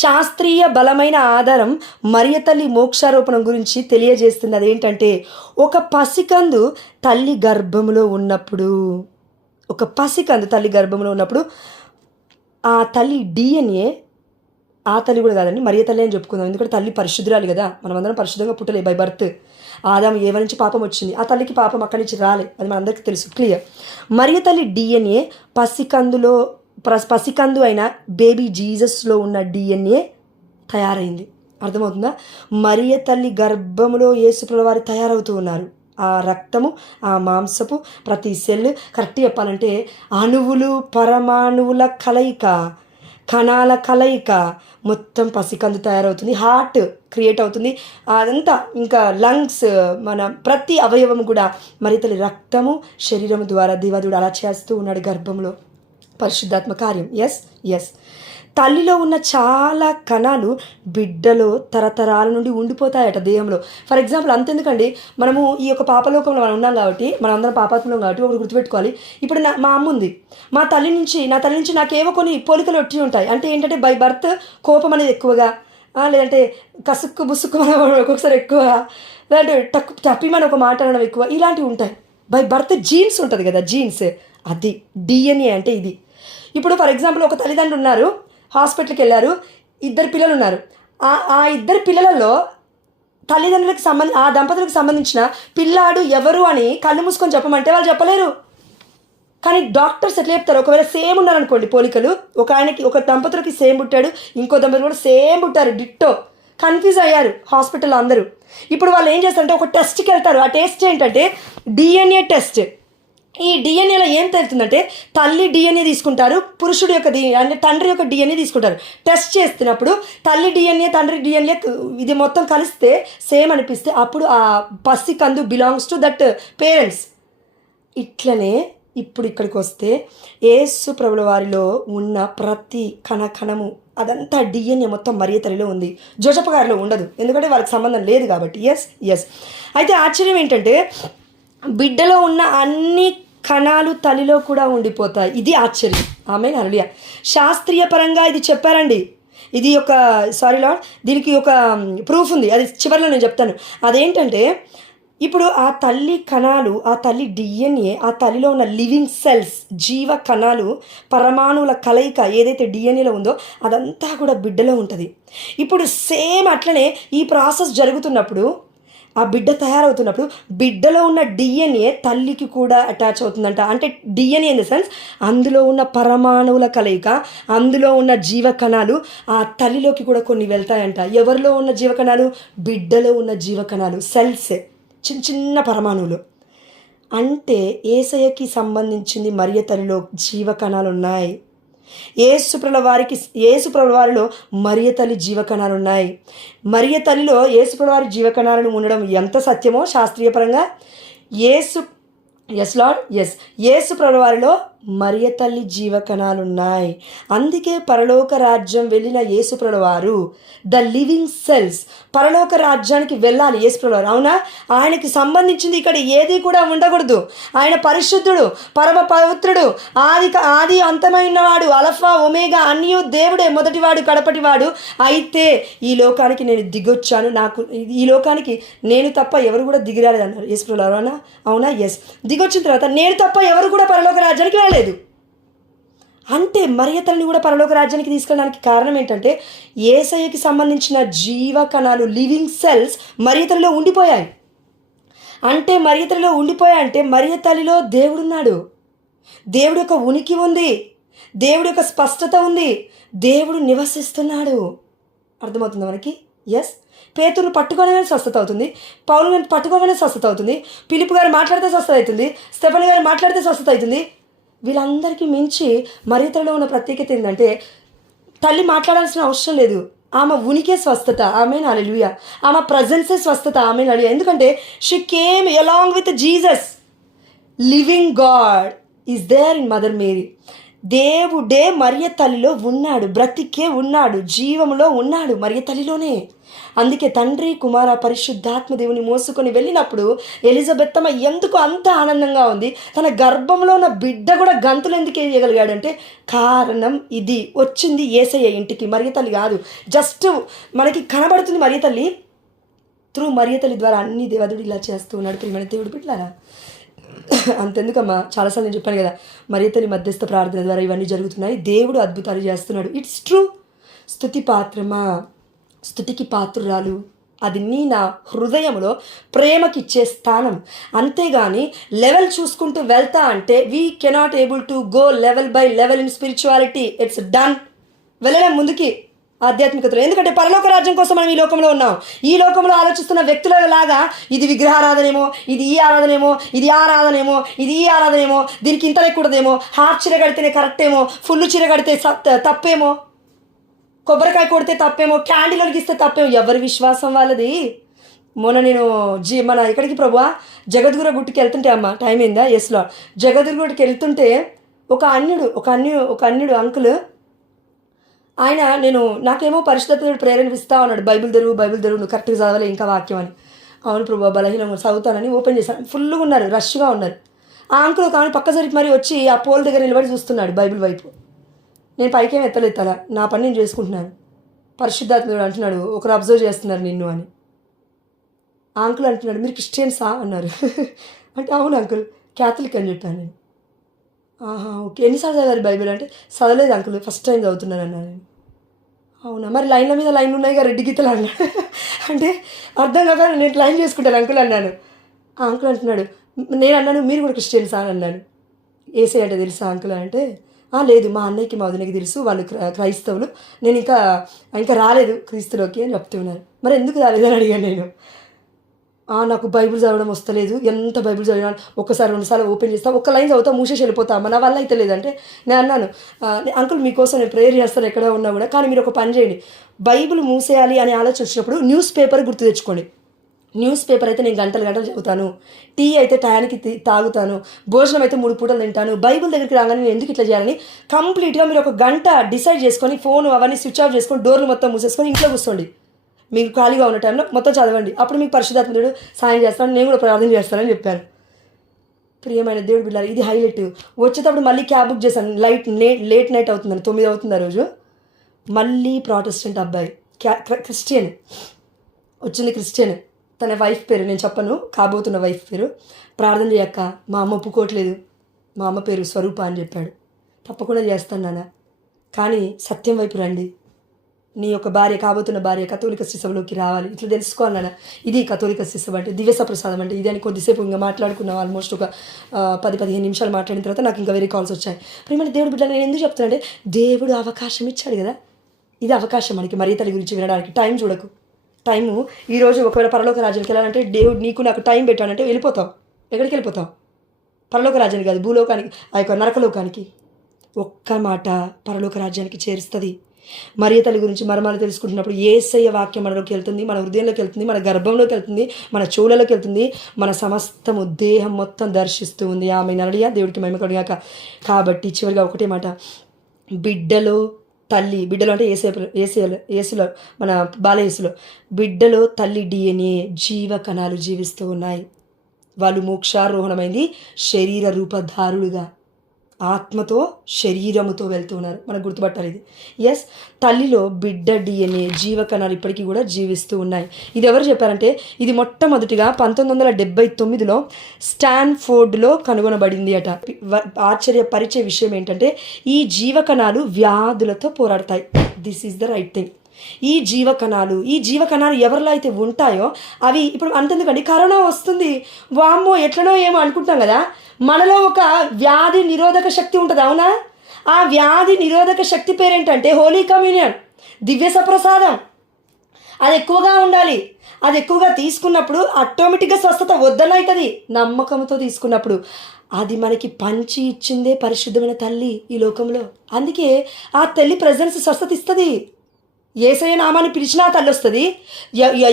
శాస్త్రీయ బలమైన ఆధారం మరియ తల్లి మోక్షారోపణం గురించి తెలియజేస్తుంది. అదేంటంటే ఒక పసికందు తల్లి గర్భంలో ఉన్నప్పుడు ఆ తల్లి DNA, ఆ తల్లి కూడా కాదండి, మరియ తల్లి అని చెప్పుకుందాం. ఎందుకంటే తల్లి పరిశుద్ధురాలు కదా, మనమందరం పరిశుద్ధంగా పుట్టలే బై బర్త్. ఆదాము ఏవ నుంచి పాపం వచ్చింది, ఆ తల్లికి పాపం అక్కడి నుంచి రాలే, అది మనందరికీ తెలుసు, క్లియర్. మరియ తల్లి DNA పసికందు అయిన బేబీ జీసస్లో ఉన్న DNA తయారైంది. అర్థమవుతుందా? మరియ తల్లి గర్భములో యేసుప్రభువు వారు తయారవుతూ ఉన్నారు. ఆ రక్తము, ఆ మాంసపు ప్రతి సెల్, కరెక్ట్ చెప్పాలంటే అణువులు, పరమాణువుల కలయిక, కణాల కలయిక, మొత్తం పసికందు తయారవుతుంది. హార్ట్ క్రియేట్ అవుతుంది. అదంతా ఇంకా లంగ్స్, మన ప్రతి అవయవం కూడా మరి తల్లి రక్తము, శరీరము ద్వారా దేవదేవుడు అలా చేస్తూ ఉన్నాడు గర్భంలో. పరిశుద్ధాత్మ కార్యం. ఎస్ తల్లిలో ఉన్న చాలా కణాలు బిడ్డలో తరతరాల నుండి ఉండిపోతాయట దేహంలో. ఫర్ ఎగ్జాంపుల్ అంతెందుకండి, మనము ఈ యొక్క పాపలోకంలో మనం ఉన్నాం కాబట్టి, మనం అందరం పాపాత్మలో కాబట్టి ఒకటి గుర్తుపెట్టుకోవాలి. ఇప్పుడు మా అమ్మ ఉంది, నా తల్లి నుంచి నాకేవో కొన్ని పోలికలు వచ్చి ఉంటాయి. అంటే ఏంటంటే బై బర్త్ కోపం అనేది ఎక్కువగా, లేదంటే కసుక్కు బుసుక్కు మనం ఒక్కొక్కసారి ఎక్కువ, లేదంటే తప్పిమని ఒక మాట అనడం ఎక్కువ, ఇలాంటివి ఉంటాయి. బై బర్త్ జీన్స్ ఉంటుంది కదా, జీన్స్, అది DNA అంటే ఇది. ఇప్పుడు ఫర్ ఎగ్జాంపుల్ ఒక తల్లిదండ్రులు ఉన్నారు, హాస్పిటల్కి వెళ్ళారు, 2 పిల్లలు ఉన్నారు. ఆ 2 పిల్లలలో తల్లిదండ్రులకు ఆ దంపతులకు సంబంధించిన పిల్లాడు ఎవరు అని కళ్ళు మూసుకొని చెప్పమంటే వాళ్ళు చెప్పలేరు. కానీ డాక్టర్స్ ఎట్లా చెప్తారు? ఒకవేళ సేమ్ ఉన్నారనుకోండి పోలికలు, ఒక దంపతులకి సేమ్ పుట్టాడు, ఇంకో దంపతులు కూడా సేమ్ పుట్టారు, డిట్టో, కన్ఫ్యూజ్ అయ్యారు హాస్పిటల్లో అందరూ. ఇప్పుడు వాళ్ళు ఏం చేస్తారంటే ఒక టెస్ట్కి వెళ్తారు. ఆ టెస్ట్ ఏంటంటే DNA టెస్ట్. ఈ DNAలో ఏం తెలుస్తుందంటే తల్లి DNA తీసుకుంటారు, పురుషుడు యొక్క అంటే తండ్రి యొక్క DNA తీసుకుంటారు. టెస్ట్ చేస్తున్నప్పుడు తల్లి DNA తండ్రి DNA ఇది మొత్తం కలిస్తే సేమ్ అనిపిస్తే అప్పుడు ఆ పసికందు బిలాంగ్స్ టు దట్ పేరెంట్స్. ఇట్లనే ఇప్పుడు ఇక్కడికి వస్తే యేసు ప్రభుల వారిలో ఉన్న ప్రతి కణము అదంతా DNA మొత్తం మరియ తల్లిలో ఉంది. జోసెఫ్ గారిలో ఉండదు, ఎందుకంటే వాళ్ళకి సంబంధం లేదు కాబట్టి. ఎస్ అయితే ఆశ్చర్యం ఏంటంటే బిడ్డలో ఉన్న అన్ని కణాలు తల్లిలో కూడా ఉండిపోతాయి. ఇది ఆశ్చర్యం. ఆమేన్ హల్లెలూయా. శాస్త్రీయ పరంగా ఇది చెప్పారండి. ఇది దీనికి ఒక ప్రూఫ్ ఉంది, అది చివరిలో నేను చెప్తాను. అదేంటంటే ఇప్పుడు ఆ తల్లి కణాలు, ఆ తల్లి DNA, ఆ తల్లిలో ఉన్న లివింగ్ సెల్స్, జీవ కణాలు, పరమాణువుల కలయిక ఏదైతే DNAలో ఉందో అదంతా కూడా బిడ్డలో ఉంటుంది. ఇప్పుడు సేమ్ అట్లనే ఈ ప్రాసెస్ జరుగుతున్నప్పుడు ఆ బిడ్డ తయారవుతున్నప్పుడు బిడ్డలో ఉన్న డిఎన్ఏ తల్లికి కూడా అటాచ్ అవుతుందంట. అంటే డిఎన్ఏ ఇన్ ద సెన్స్ అందులో ఉన్న పరమాణువుల కలయిక, అందులో ఉన్న జీవకణాలు ఆ తల్లిలోకి కూడా కొన్ని వెళ్తాయంట. ఎవరిలో ఉన్న జీవకణాలు? బిడ్డలో ఉన్న జీవకణాలు, సెల్స్, చిన్న చిన్న పరమాణువులు. అంటే యేసయ్యకి సంబంధించింది మరియ తల్లిలో జీవకణాలు ఉన్నాయి. యేసుప్రభుల వారిలో మరియ తల్లి జీవకణాలు ఉన్నాయి. మరియ తల్లిలో యేసుప్రభుల వారి జీవకణాలను ఉండడం ఎంత సత్యమో శాస్త్రీయపరంగా యేసుప్రభుల వారిలో మరియ తల్లి జీవకణాలు ఉన్నాయి. అందుకే పరలోక రాజ్యం వెళ్ళిన యేసుప్రభుల వారు ద లివింగ్ సెల్స్, పరలోక రాజ్యానికి వెళ్ళాలి యేసుప్రభుల వారు. అవునా? ఆయనకి సంబంధించింది ఇక్కడ ఏది కూడా ఉండకూడదు. ఆయన పరిశుద్ధుడు, పరమ పవిత్రుడు, ఆది అంతమైనవాడు, అల్ఫా ఒమేగా, అన్యు దేవుడే, మొదటివాడు కడపటివాడు. అయితే ఈ లోకానికి నేను దిగొచ్చాను, ఈ లోకానికి నేను తప్ప ఎవరు కూడా దిగిరాలేదు అన్నారు యేసుప్రభుల వారు. అవునా? ఎస్. దిగొచ్చిన తర్వాత నేను తప్ప ఎవరు కూడా పరలోక రాజ్యానికి వెళ్ళలేదు. అంటే మరియ తల్లిని కూడా పరలోక రాజ్యానికి తీసుకెళ్ళడానికి కారణం ఏంటంటే యేసయ్యకి సంబంధించిన జీవకణాలు, లివింగ్ సెల్స్ మరియ తల్లిలో ఉండిపోయాయి. అంటే మరియ తల్లిలో ఉండిపోయాయంటే మరియ తల్లిలో దేవుడున్నాడు, దేవుడి యొక్క ఉనికి ఉంది, దేవుడి యొక్క స్పష్టత ఉంది, దేవుడు నివసిస్తున్నాడు. అర్థమవుతుందా మనకి? ఎస్. పేతురు పట్టుకోగానే స్వస్థత అవుతుంది, పౌలు గారిని పట్టుకోగానే స్వస్థత అవుతుంది, పిలుపు గారు మాట్లాడితే స్వస్థత అవుతుంది, స్టెఫన్ గారు మాట్లాడితే స్వస్థత అవుతుంది. వీళ్ళందరికీ మించి మరియ తల్లిలో ఉన్న ప్రత్యేకత ఏంటంటే తల్లి మాట్లాడాల్సిన అవసరం లేదు, ఆమె ఉనికే స్వస్థత. ఆమేన్, హల్లెలూయా. ఆమె ప్రజెన్సే స్వస్థత. Amen, hallelujah. ఎందుకంటే she came along with Jesus. Living God is there in mother Mary. దేవుడే మరియ తల్లిలో ఉన్నాడు, బ్రతికే ఉన్నాడు, జీవంలో ఉన్నాడు మరియ తల్లిలోనే. అందుకే తండ్రి, కుమార, పరిశుద్ధాత్మ దేవుని మోసుకొని వెళ్ళినప్పుడు ఎలిజబెత్తమ్మ ఎందుకు అంత ఆనందంగా ఉంది? తన గర్భంలో ఉన్న బిడ్డ కూడా గంతులు ఎందుకు వేయగలిగాడంటే కారణం ఇది. వచ్చింది యేసయ్య ఇంటికి, మరియ తల్లి కాదు. జస్ట్ మనకి కనబడుతుంది మరియ తల్లి. త్రూ మరియ తల్లి ద్వారా అన్ని దేవదుడు ఇలా చేస్తూ ఉన్నాడు. ప్రియమైన దేవుడు బిడ్డలారా, అంతెందుకమ్మా, చాలాసార్లు నేను చెప్పాను కదా, మరియ తల్లి మధ్యస్థ ప్రార్థన ద్వారా ఇవన్నీ జరుగుతున్నాయి. దేవుడు అద్భుతాలు చేస్తున్నాడు. It's true. స్తుతి పాత్రమా, స్తుతికి పాత్రురాలు, అది నా హృదయంలో ప్రేమకిచ్చే స్థానం. అంతేగాని లెవెల్ చూసుకుంటూ వెళ్తా అంటే we cannot able to go level by level in spirituality. It's done. వెళ్ళలేం ముందుకి ఆధ్యాత్మికతలో. ఎందుకంటే పరలోక రాజ్యం కోసం మనం ఈ లోకంలో ఉన్నాం. ఈ లోకంలో ఆలోచిస్తున్న వ్యక్తుల లాగా ఇది విగ్రహారాధనేమో, ఇది ఈ ఆరాధనేమో, ఇది ఆరాధనేమో, ఇది ఈ ఆరాధనేమో, దీనికి ఇంత లేకూడదేమో, హాఫ్ చీర కడితేనే కరెక్టేమో, ఫుల్ చీర కడితే తప్పేమో, కొబ్బరికాయ కొడితే తప్పేమో, క్యాండిల్ వెలిగిస్తే తప్పేమో. ఎవరి విశ్వాసం వాళ్ళది. మొన్న నేను మన ఎక్కడికి ప్రభువా జగద్గురు గుట్టుకి వెళ్తుంటే, అమ్మ టైం అయిందా? ఎస్లో జగద్గురు గుట్టుకి వెళ్తుంటే ఒక అన్యుడు అంకుల్, ఆయన నాకేమో పరిశుద్ధాత్ముడు ప్రేరణ ఇస్తా ఉన్నాడు. బైబిల్ తెరువు నువ్వు కరెక్ట్గా చదవలే ఇంకా వాక్యం అని. అవును ప్రభు, బలహీనంగా చదువుతానని ఓపెన్ చేశాను. ఫుల్గా ఉన్నారు, రష్గా ఉన్నారు. ఆ అంకుల్ ఒక ఆమె పక్క జరిపి మరి వచ్చి ఆ పోల్ దగ్గర నిలబడి చూస్తున్నాడు బైబిల్ వైపు. నేను పైకేం ఎత్తలేస్తాలా, నా పని నేను చేసుకుంటున్నాను. పరిశుద్ధాత్ముడు అంటున్నాడు, ఒకరు అబ్జర్వ్ చేస్తున్నారు నిన్ను అని. ఆ అంకుల్ అంటున్నాడు, మీరు క్రిస్టియన్సా అన్నారు. అంటే అవును అంకుల్, క్యాథలిక్ అని చెప్పాను నేను. ఆహా ఓకే, ఎన్నిసార్లు చదివారు బైబిల్ అంటే చదవలేదు అంకుల్, ఫస్ట్ టైం చదువుతున్నాను అన్నాను నేను. అవునా, మరి లైన్ల మీద లైన్లు ఉన్నాయిగా రెడ్డి గీతలు అన్నాడు. అంటే అర్థం కాక నేను లైన్ చేసుకుంటాను అంకుల్ అన్నాను. ఆ అంకుల్ అంటున్నాడు, నేను అన్నాను మీరు కూడా క్రిస్టియన్సా అని అన్నాను. ఏసే అంటే తెలుసా అంకుల్ అంటే లేదు, మా అన్నయ్యకి మా వదినకి తెలుసు, వాళ్ళు క్రైస్తవులు, నేను ఇంకా రాలేదు క్రీస్తులోకి అని చెప్తున్నారు. మరి ఎందుకు రాలేదని అడిగాను నేను. నాకు బైబిల్ చదవడం వస్తలేదు, ఎంత బైబిల్ చదివినా ఒక్కసారి రెండుసార్లు ఓపెన్ చేస్తా, ఒక్క లైన్ చదువుతా మూసేసి వెళ్ళిపోతా, మన వల్ల అయితే లేదంటే నేను అన్నాను, అంకుల్ మీకోసం నేను ప్రేయర్ చేస్తాను ఎక్కడ ఉన్నా కూడా, కానీ మీరు ఒక పని చేయండి, బైబిల్ మూసేయాలి అని ఆలోచన వచ్చినప్పుడు న్యూస్ పేపర్ గుర్తు తెచ్చుకోండి. న్యూస్ పేపర్ అయితే నేను గంటలు చదువుతాను, టీ అయితే టయానికి తాగుతాను, భోజనం అయితే 3 పూటలు తింటాను, బైబిల్ దగ్గరికి రాగానే నేను ఎందుకు ఇట్లా చేయాలని కంప్లీట్గా మీరు ఒక గంట డిసైడ్ చేసుకొని ఫోన్ అవన్నీ స్విచ్ ఆఫ్ చేసుకొని డోర్లు మొత్తం మూసేసుకొని ఇంట్లో కూర్చోండి. మీకు ఖాళీగా ఉన్న టైంలో మొత్తం చదవండి, అప్పుడు మీకు పరిశుద్ధాత్ముడు సాయం చేస్తాను, నేను కూడా ప్రార్థన చేస్తానని చెప్పాను. ప్రియమైన దేవుడు బిడ్డలారా, ఇది హైలైట్. వచ్చేటప్పుడు మళ్ళీ క్యాబ్ బుక్ చేశాను, లేట్ నైట్ అవుతుందని, 9 అవుతుంది ఆ రోజు. మళ్ళీ ప్రాటెస్టెంట్ అబ్బాయి, క్రిస్టియన్ వచ్చింది, క్రిస్టియన్. తన వైఫ్ పేరు నేను చెప్పను, కాబోతున్న వైఫ్ పేరు. ప్రార్థన చేయక్క, మా అమ్మ ఒప్పుకోవట్లేదు, మా అమ్మ పేరు స్వరూప అని చెప్పాడు. తప్పకుండా చేస్తాను నాన్న, కానీ సత్యం వైపు రండి, నీ యొక్క భార్య, కాబోతున్న భార్య కథోలిక శిశువులోకి రావాలి. ఇట్లా తెలుసుకోవాలన్నా ఇది కథోలిక శిశువు అంటే, దివ్య సప్రసాదం అంటే ఇది అని కొద్దిసేపు ఇంకా మాట్లాడుకున్నాం. ఆల్మోస్ట్ ఒక 10-15 నిమిషాలు మాట్లాడిన తర్వాత నాకు ఇంకా వేరే కాల్స్ వచ్చాయి. ప్రియమైన దేవుడు బిడ్డ, నేను ఎందుకు చెప్తానంటే దేవుడు అవకాశం ఇచ్చాడు కదా, ఇది అవకాశం మనకి మరియ తల్లి గురించి వినడానికి. టైం చూడకు. టైము ఈరోజు ఒకవేళ పరలోక రాజ్యానికి వెళ్ళాలంటే దేవుడు నీకు నాకు టైం పెట్టాడంటే వెళ్ళిపోతాం. ఎక్కడికి వెళ్ళిపోతాం? పరలోక రాజ్యానికి కాదు, భూలోకానికి, ఆ యొక్క నరకలోకానికి. ఒక్క మాట పరలోక రాజ్యానికి చేరుస్తుంది. మరియ తల్లి గురించి మర్మాలు తెలుసుకుంటున్నప్పుడు యేసయ్య వాక్యం మనలోకి వెళ్తుంది, మన హృదయంలోకి వెళ్తుంది, మన గర్భంలోకి వెళ్తుంది, మన చెవులలోకి వెళ్తుంది, మన సమస్తము దేహం మొత్తం దర్శిస్తూ ఉంది. ఆమె నడియా దేవుడికి మహిమ కలుగాక. కాబట్టి చివరిగా ఒకటే మాట, బిడ్డలో తల్లి, బిడ్డలో అంటే ఏసులో మన బాలయేసులో బిడ్డలో తల్లి DNA జీవ కణాలు జీవిస్తూ ఉన్నాయి. వాళ్ళు మోక్షారోహణమైంది శరీర రూపధారులుగా, ఆత్మతో శరీరముతో వెళ్తూ ఉన్నారు. మనం గుర్తుపట్టాలి ఇది. ఎస్, తల్లిలో బిడ్డ DNA జీవకణాలు ఇప్పటికీ కూడా జీవిస్తూ ఉన్నాయి. ఇది ఎవరు చెప్పారంటే, ఇది మొట్టమొదటిగా 1979లో స్టాన్ఫోర్డ్లో కనుగొనబడింది అట. ఆశ్చర్యపరిచే విషయం ఏంటంటే, ఈ జీవకణాలు వ్యాధులతో పోరాడతాయి. This is the right thing. ఈ జీవకణాలు ఎవరిలో అయితే ఉంటాయో అవి ఇప్పుడు అంతెందుకండి, కరోనా వస్తుంది, వామ్మో ఎట్లనో ఏమో అనుకుంటాం కదా, మనలో ఒక వ్యాధి నిరోధక శక్తి ఉంటుంది, అవునా? ఆ వ్యాధి నిరోధక శక్తి పేరేంటంటే హోలీ కమ్యూనియన్, దివ్య సప్రసాదం. అది ఎక్కువగా ఉండాలి. అది ఎక్కువగా తీసుకున్నప్పుడు ఆటోమేటిక్గా స్వస్థత వద్దనవుతుంది. నమ్మకంతో తీసుకున్నప్పుడు అది మనకి పంచి ఇచ్చిందే పరిశుద్ధమైన తల్లి ఈ లోకంలో. అందుకే ఆ తల్లి ప్రజెన్స్ స్వస్థత ఇస్తుంది. యేసయ్య నామాన్ని పిలిచినా తల్లి వస్తుంది,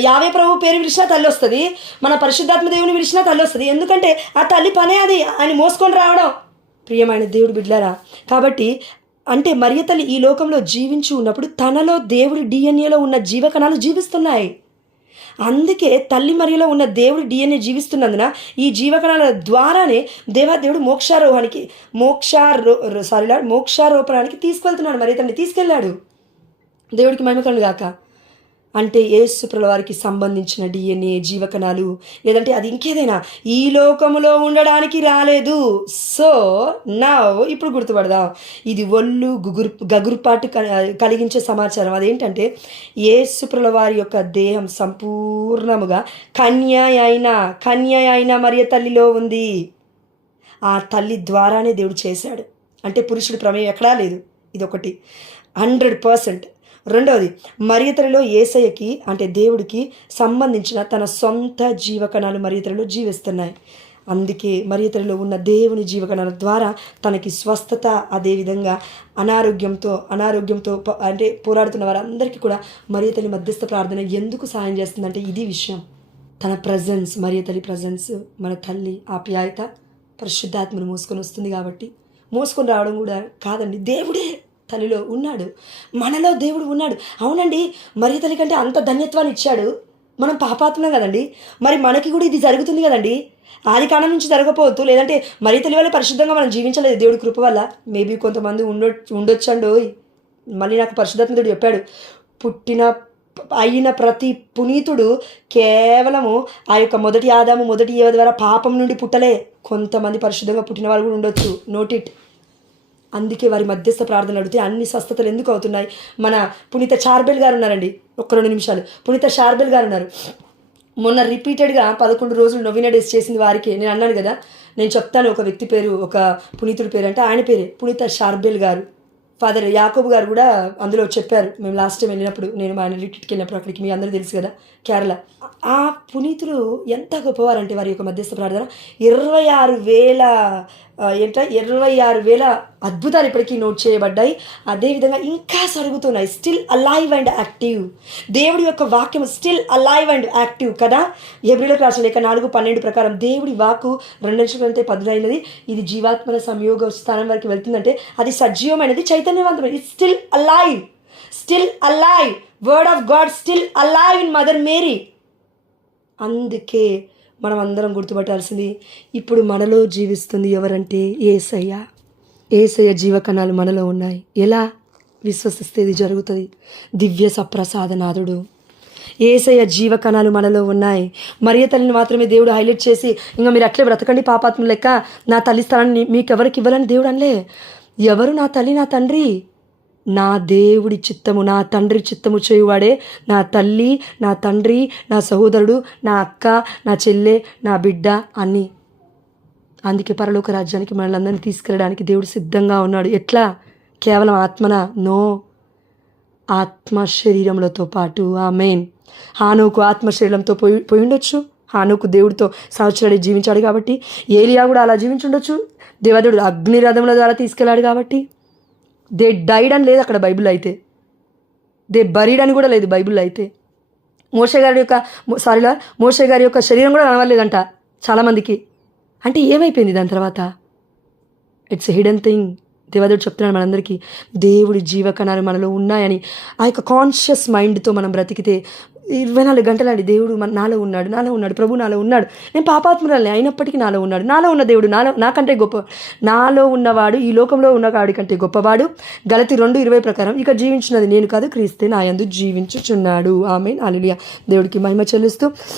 యావే ప్రభు పేరు పిలిచినా తల్లి వస్తుంది, మన పరిశుద్ధాత్మ దేవుని పిలిచినా తల్లి వస్తుంది. ఎందుకంటే ఆ తల్లి పనే అది, ఆయన మోసుకొని రావడం. ప్రియమైన దేవుడు బిడ్డలారా, కాబట్టి అంటే మరియ తల్లి ఈ లోకంలో జీవించి ఉన్నప్పుడు తనలో దేవుడి DNAలో ఉన్న జీవకణాలు జీవిస్తున్నాయి. అందుకే తల్లి మరియలో ఉన్న దేవుడి DNA జీవిస్తున్నందున ఈ జీవకణాల ద్వారానే దేవాదేవుడు మోక్షారోపణానికి తీసుకెళ్తున్నాడు. మరియ తల్లిని తీసుకెళ్ళాడు. దేవుడికి మహిమ కలుగును గాక. అంటే యేసు ప్రభుల వారికి సంబంధించిన DNA జీవకణాలు, లేదంటే అది ఇంకేదైనా ఈ లోకములో ఉండడానికి రాలేదు. సో ఇప్పుడు గుర్తుపడదాం, ఇది ఒళ్ళు గగురుపాటు కలిగించే సమాచారం. అదేంటంటే యేసు ప్రభుల వారి యొక్క దేహం సంపూర్ణముగా కన్య అయిన మరియ తల్లిలో ఉంది. ఆ తల్లి ద్వారానే దేవుడు చేశాడు. అంటే పురుషుడి ప్రమేయం ఎక్కడా లేదు. ఇదొకటి 100%. రెండవది, మరియ తల్లిలో యేసయ్యకి అంటే దేవుడికి సంబంధించిన తన సొంత జీవకణాలు మరియ తల్లిలో జీవిస్తున్నాయి. అందుకే మరియ తల్లిలో ఉన్న దేవుని జీవకణాల ద్వారా తనకి స్వస్థత, అదేవిధంగా అనారోగ్యంతో అంటే పోరాడుతున్న వారందరికీ కూడా మరియ తల్లి మధ్యస్థ ప్రార్థన ఎందుకు సహాయం చేస్తుందంటే ఇది విషయం. తన ప్రజెన్స్, మరియ తల్లి ప్రజెన్స్, మన తల్లి ఆప్యాయత పరిశుద్ధాత్మను మోసుకొని వస్తుంది. కాబట్టి మోసుకొని రావడం కూడా కాదండి, దేవుడే తల్లిలో ఉన్నాడు, మనలో దేవుడు ఉన్నాడు. అవునండి, మరియ తల్లి కంటే అంత ధన్యత్వాన్ని ఇచ్చాడు. మనం పాపాత్మం కదండి, మరి మనకి కూడా ఇది జరుగుతుంది కదండి. ఆది కాలం నుంచి జరగకపోవచ్చు, లేదంటే మరియ తల్లి వల్ల పరిశుద్ధంగా మనం జీవించలేదు దేవుడి కృప వల్ల. మేబీ కొంతమంది ఉండొచ్చండు. మళ్ళీ నాకు పరిశుద్ధాత్ముడు చెప్పాడు, అయిన ప్రతి పునీతుడు కేవలము ఆ యొక్క మొదటి ఆదాము మొదటి ఏవ ద్వారా పాపం నుండి పుట్టలే. కొంతమంది పరిశుద్ధంగా పుట్టిన వాళ్ళు కూడా ఉండొచ్చు. Note it. అందుకే వారి మధ్యస్థ ప్రార్థనలు అడిగితే అన్ని స్వస్థతలు ఎందుకు అవుతున్నాయి. మన పునీత చార్బెల్ గారు ఉన్నారండి, 2 నిమిషాలు. పునీత చార్బెల్ గారు ఉన్నారు. మొన్న రిపీటెడ్గా 11 రోజులు నొవినా డేస్ చేసింది వారికి. నేను అన్నాను కదా, నేను చెప్తాను ఒక వ్యక్తి పేరు, ఒక పునీతుడి పేరు, అంటే ఆయన పేరే పునీత చార్బెల్ గారు. ఫాదర్ యాకోబు గారు కూడా అందులో చెప్పారు. మేము లాస్ట్ టైం వెళ్ళినప్పుడు, నేను ఆయన రిట్రీట్కి వెళ్ళినప్పుడు అక్కడికి, మీ అందరూ తెలుసు కదా, కేరళ. ఆ పునీతులు ఎంత గొప్పవారంటే వారి యొక్క మధ్యస్థ ప్రార్థన 26,000 అద్భుతాలు ఇప్పటికీ నోట్ చేయబడ్డాయి. అదేవిధంగా ఇంకా జరుగుతున్నాయి. Still alive and active. దేవుడి యొక్క వాక్యం స్టిల్ అలైవ్ అండ్ యాక్టివ్ కదా. హెబ్రీయులకు రాసిన లేఖ 4:12 ప్రకారం దేవుడి వాక్కు 2 పదులైనది, ఇది జీవాత్మల సంయోగ స్థానం వరకు వెళ్తుందంటే అది సజీవమైనది, చైతన్యవంతమైనది. Still alive. Word of God still alive in mother Mary. అందుకే మనం అందరం గుర్తుపట్టాల్సింది, ఇప్పుడు మనలో జీవిస్తుంది ఎవరంటే యేసయ్య జీవకణాలు మనలో ఉన్నాయి. ఎలా విశ్వసిస్తే ఇది జరుగుతుంది. దివ్య సప్రసాదనాథుడు యేసయ్య జీవకణాలు మనలో ఉన్నాయి. మరియ తల్లిని మాత్రమే దేవుడు హైలైట్ చేసి, ఇంకా మీరు అట్లే బ్రతకండి పాపాత్మ లెక్క, నా తల్లి స్థానాన్ని మీకు ఎవరికి ఇవ్వాలని దేవుడు అనలే. ఎవరు నా తల్లి, నా తండ్రి? నా దేవుడి చిత్తము, నా తండ్రి చిత్తము చేయువాడే నా తల్లి, నా తండ్రి, నా సహోదరుడు, నా అక్క, నా చెల్లె, నా బిడ్డ అన్నీ. అందుకే పరలోక రాజ్యానికి మనల్ని అందరినీ తీసుకెళ్ళడానికి దేవుడు సిద్ధంగా ఉన్నాడు. ఎట్లా? కేవలం ఆత్మన? నో, ఆత్మ శరీరములతో పాటు. ఆమేన్. హానోకు ఆత్మ శరీరంతో పోయి ఉండొచ్చు. హానోకు దేవుడితో సంవత్సరాలు జీవించాడు కాబట్టి. ఏలియా కూడా అలా జీవించుండొచ్చు. దేవదేవుడు అగ్నిరథముల ద్వారా తీసుకెళ్ళాడు కాబట్టి. దే డైడ్ అని లేదు అక్కడ బైబిల్ అయితే. దే బరీడ్ అని కూడా లేదు బైబిల్లో అయితే. మోషే గారి యొక్క శరీరం కూడా కనవలేదంట చాలామందికి. అంటే ఏమైపోయింది దాని తర్వాత? It's a hidden thing. దేవదేవుడు చెప్తున్నాడు మనందరికీ, దేవుడి జీవకణాలు మనలో ఉన్నాయని. ఆ యొక్క కాన్షియస్ మైండ్తో మనం బ్రతికితే 24 గంటలండి దేవుడు నాలో ఉన్నాడు, ప్రభు నాలో ఉన్నాడు. నేను పాపాత్మురాలి అయినప్పటికీ నాలో ఉన్నాడు. నాలో ఉన్న దేవుడు నాకంటే గొప్ప, నాలో ఉన్నవాడు ఈ లోకంలో ఉన్న వాడి కంటే గొప్పవాడు. గలతీ 2:20 ప్రకారం, ఇక జీవించినది నేను కాదు, క్రీస్తే నా యందు జీవించుచున్నాడు. ఆమేన్. హల్లెలూయా. దేవుడికి మహిమ చెల్లిస్తూ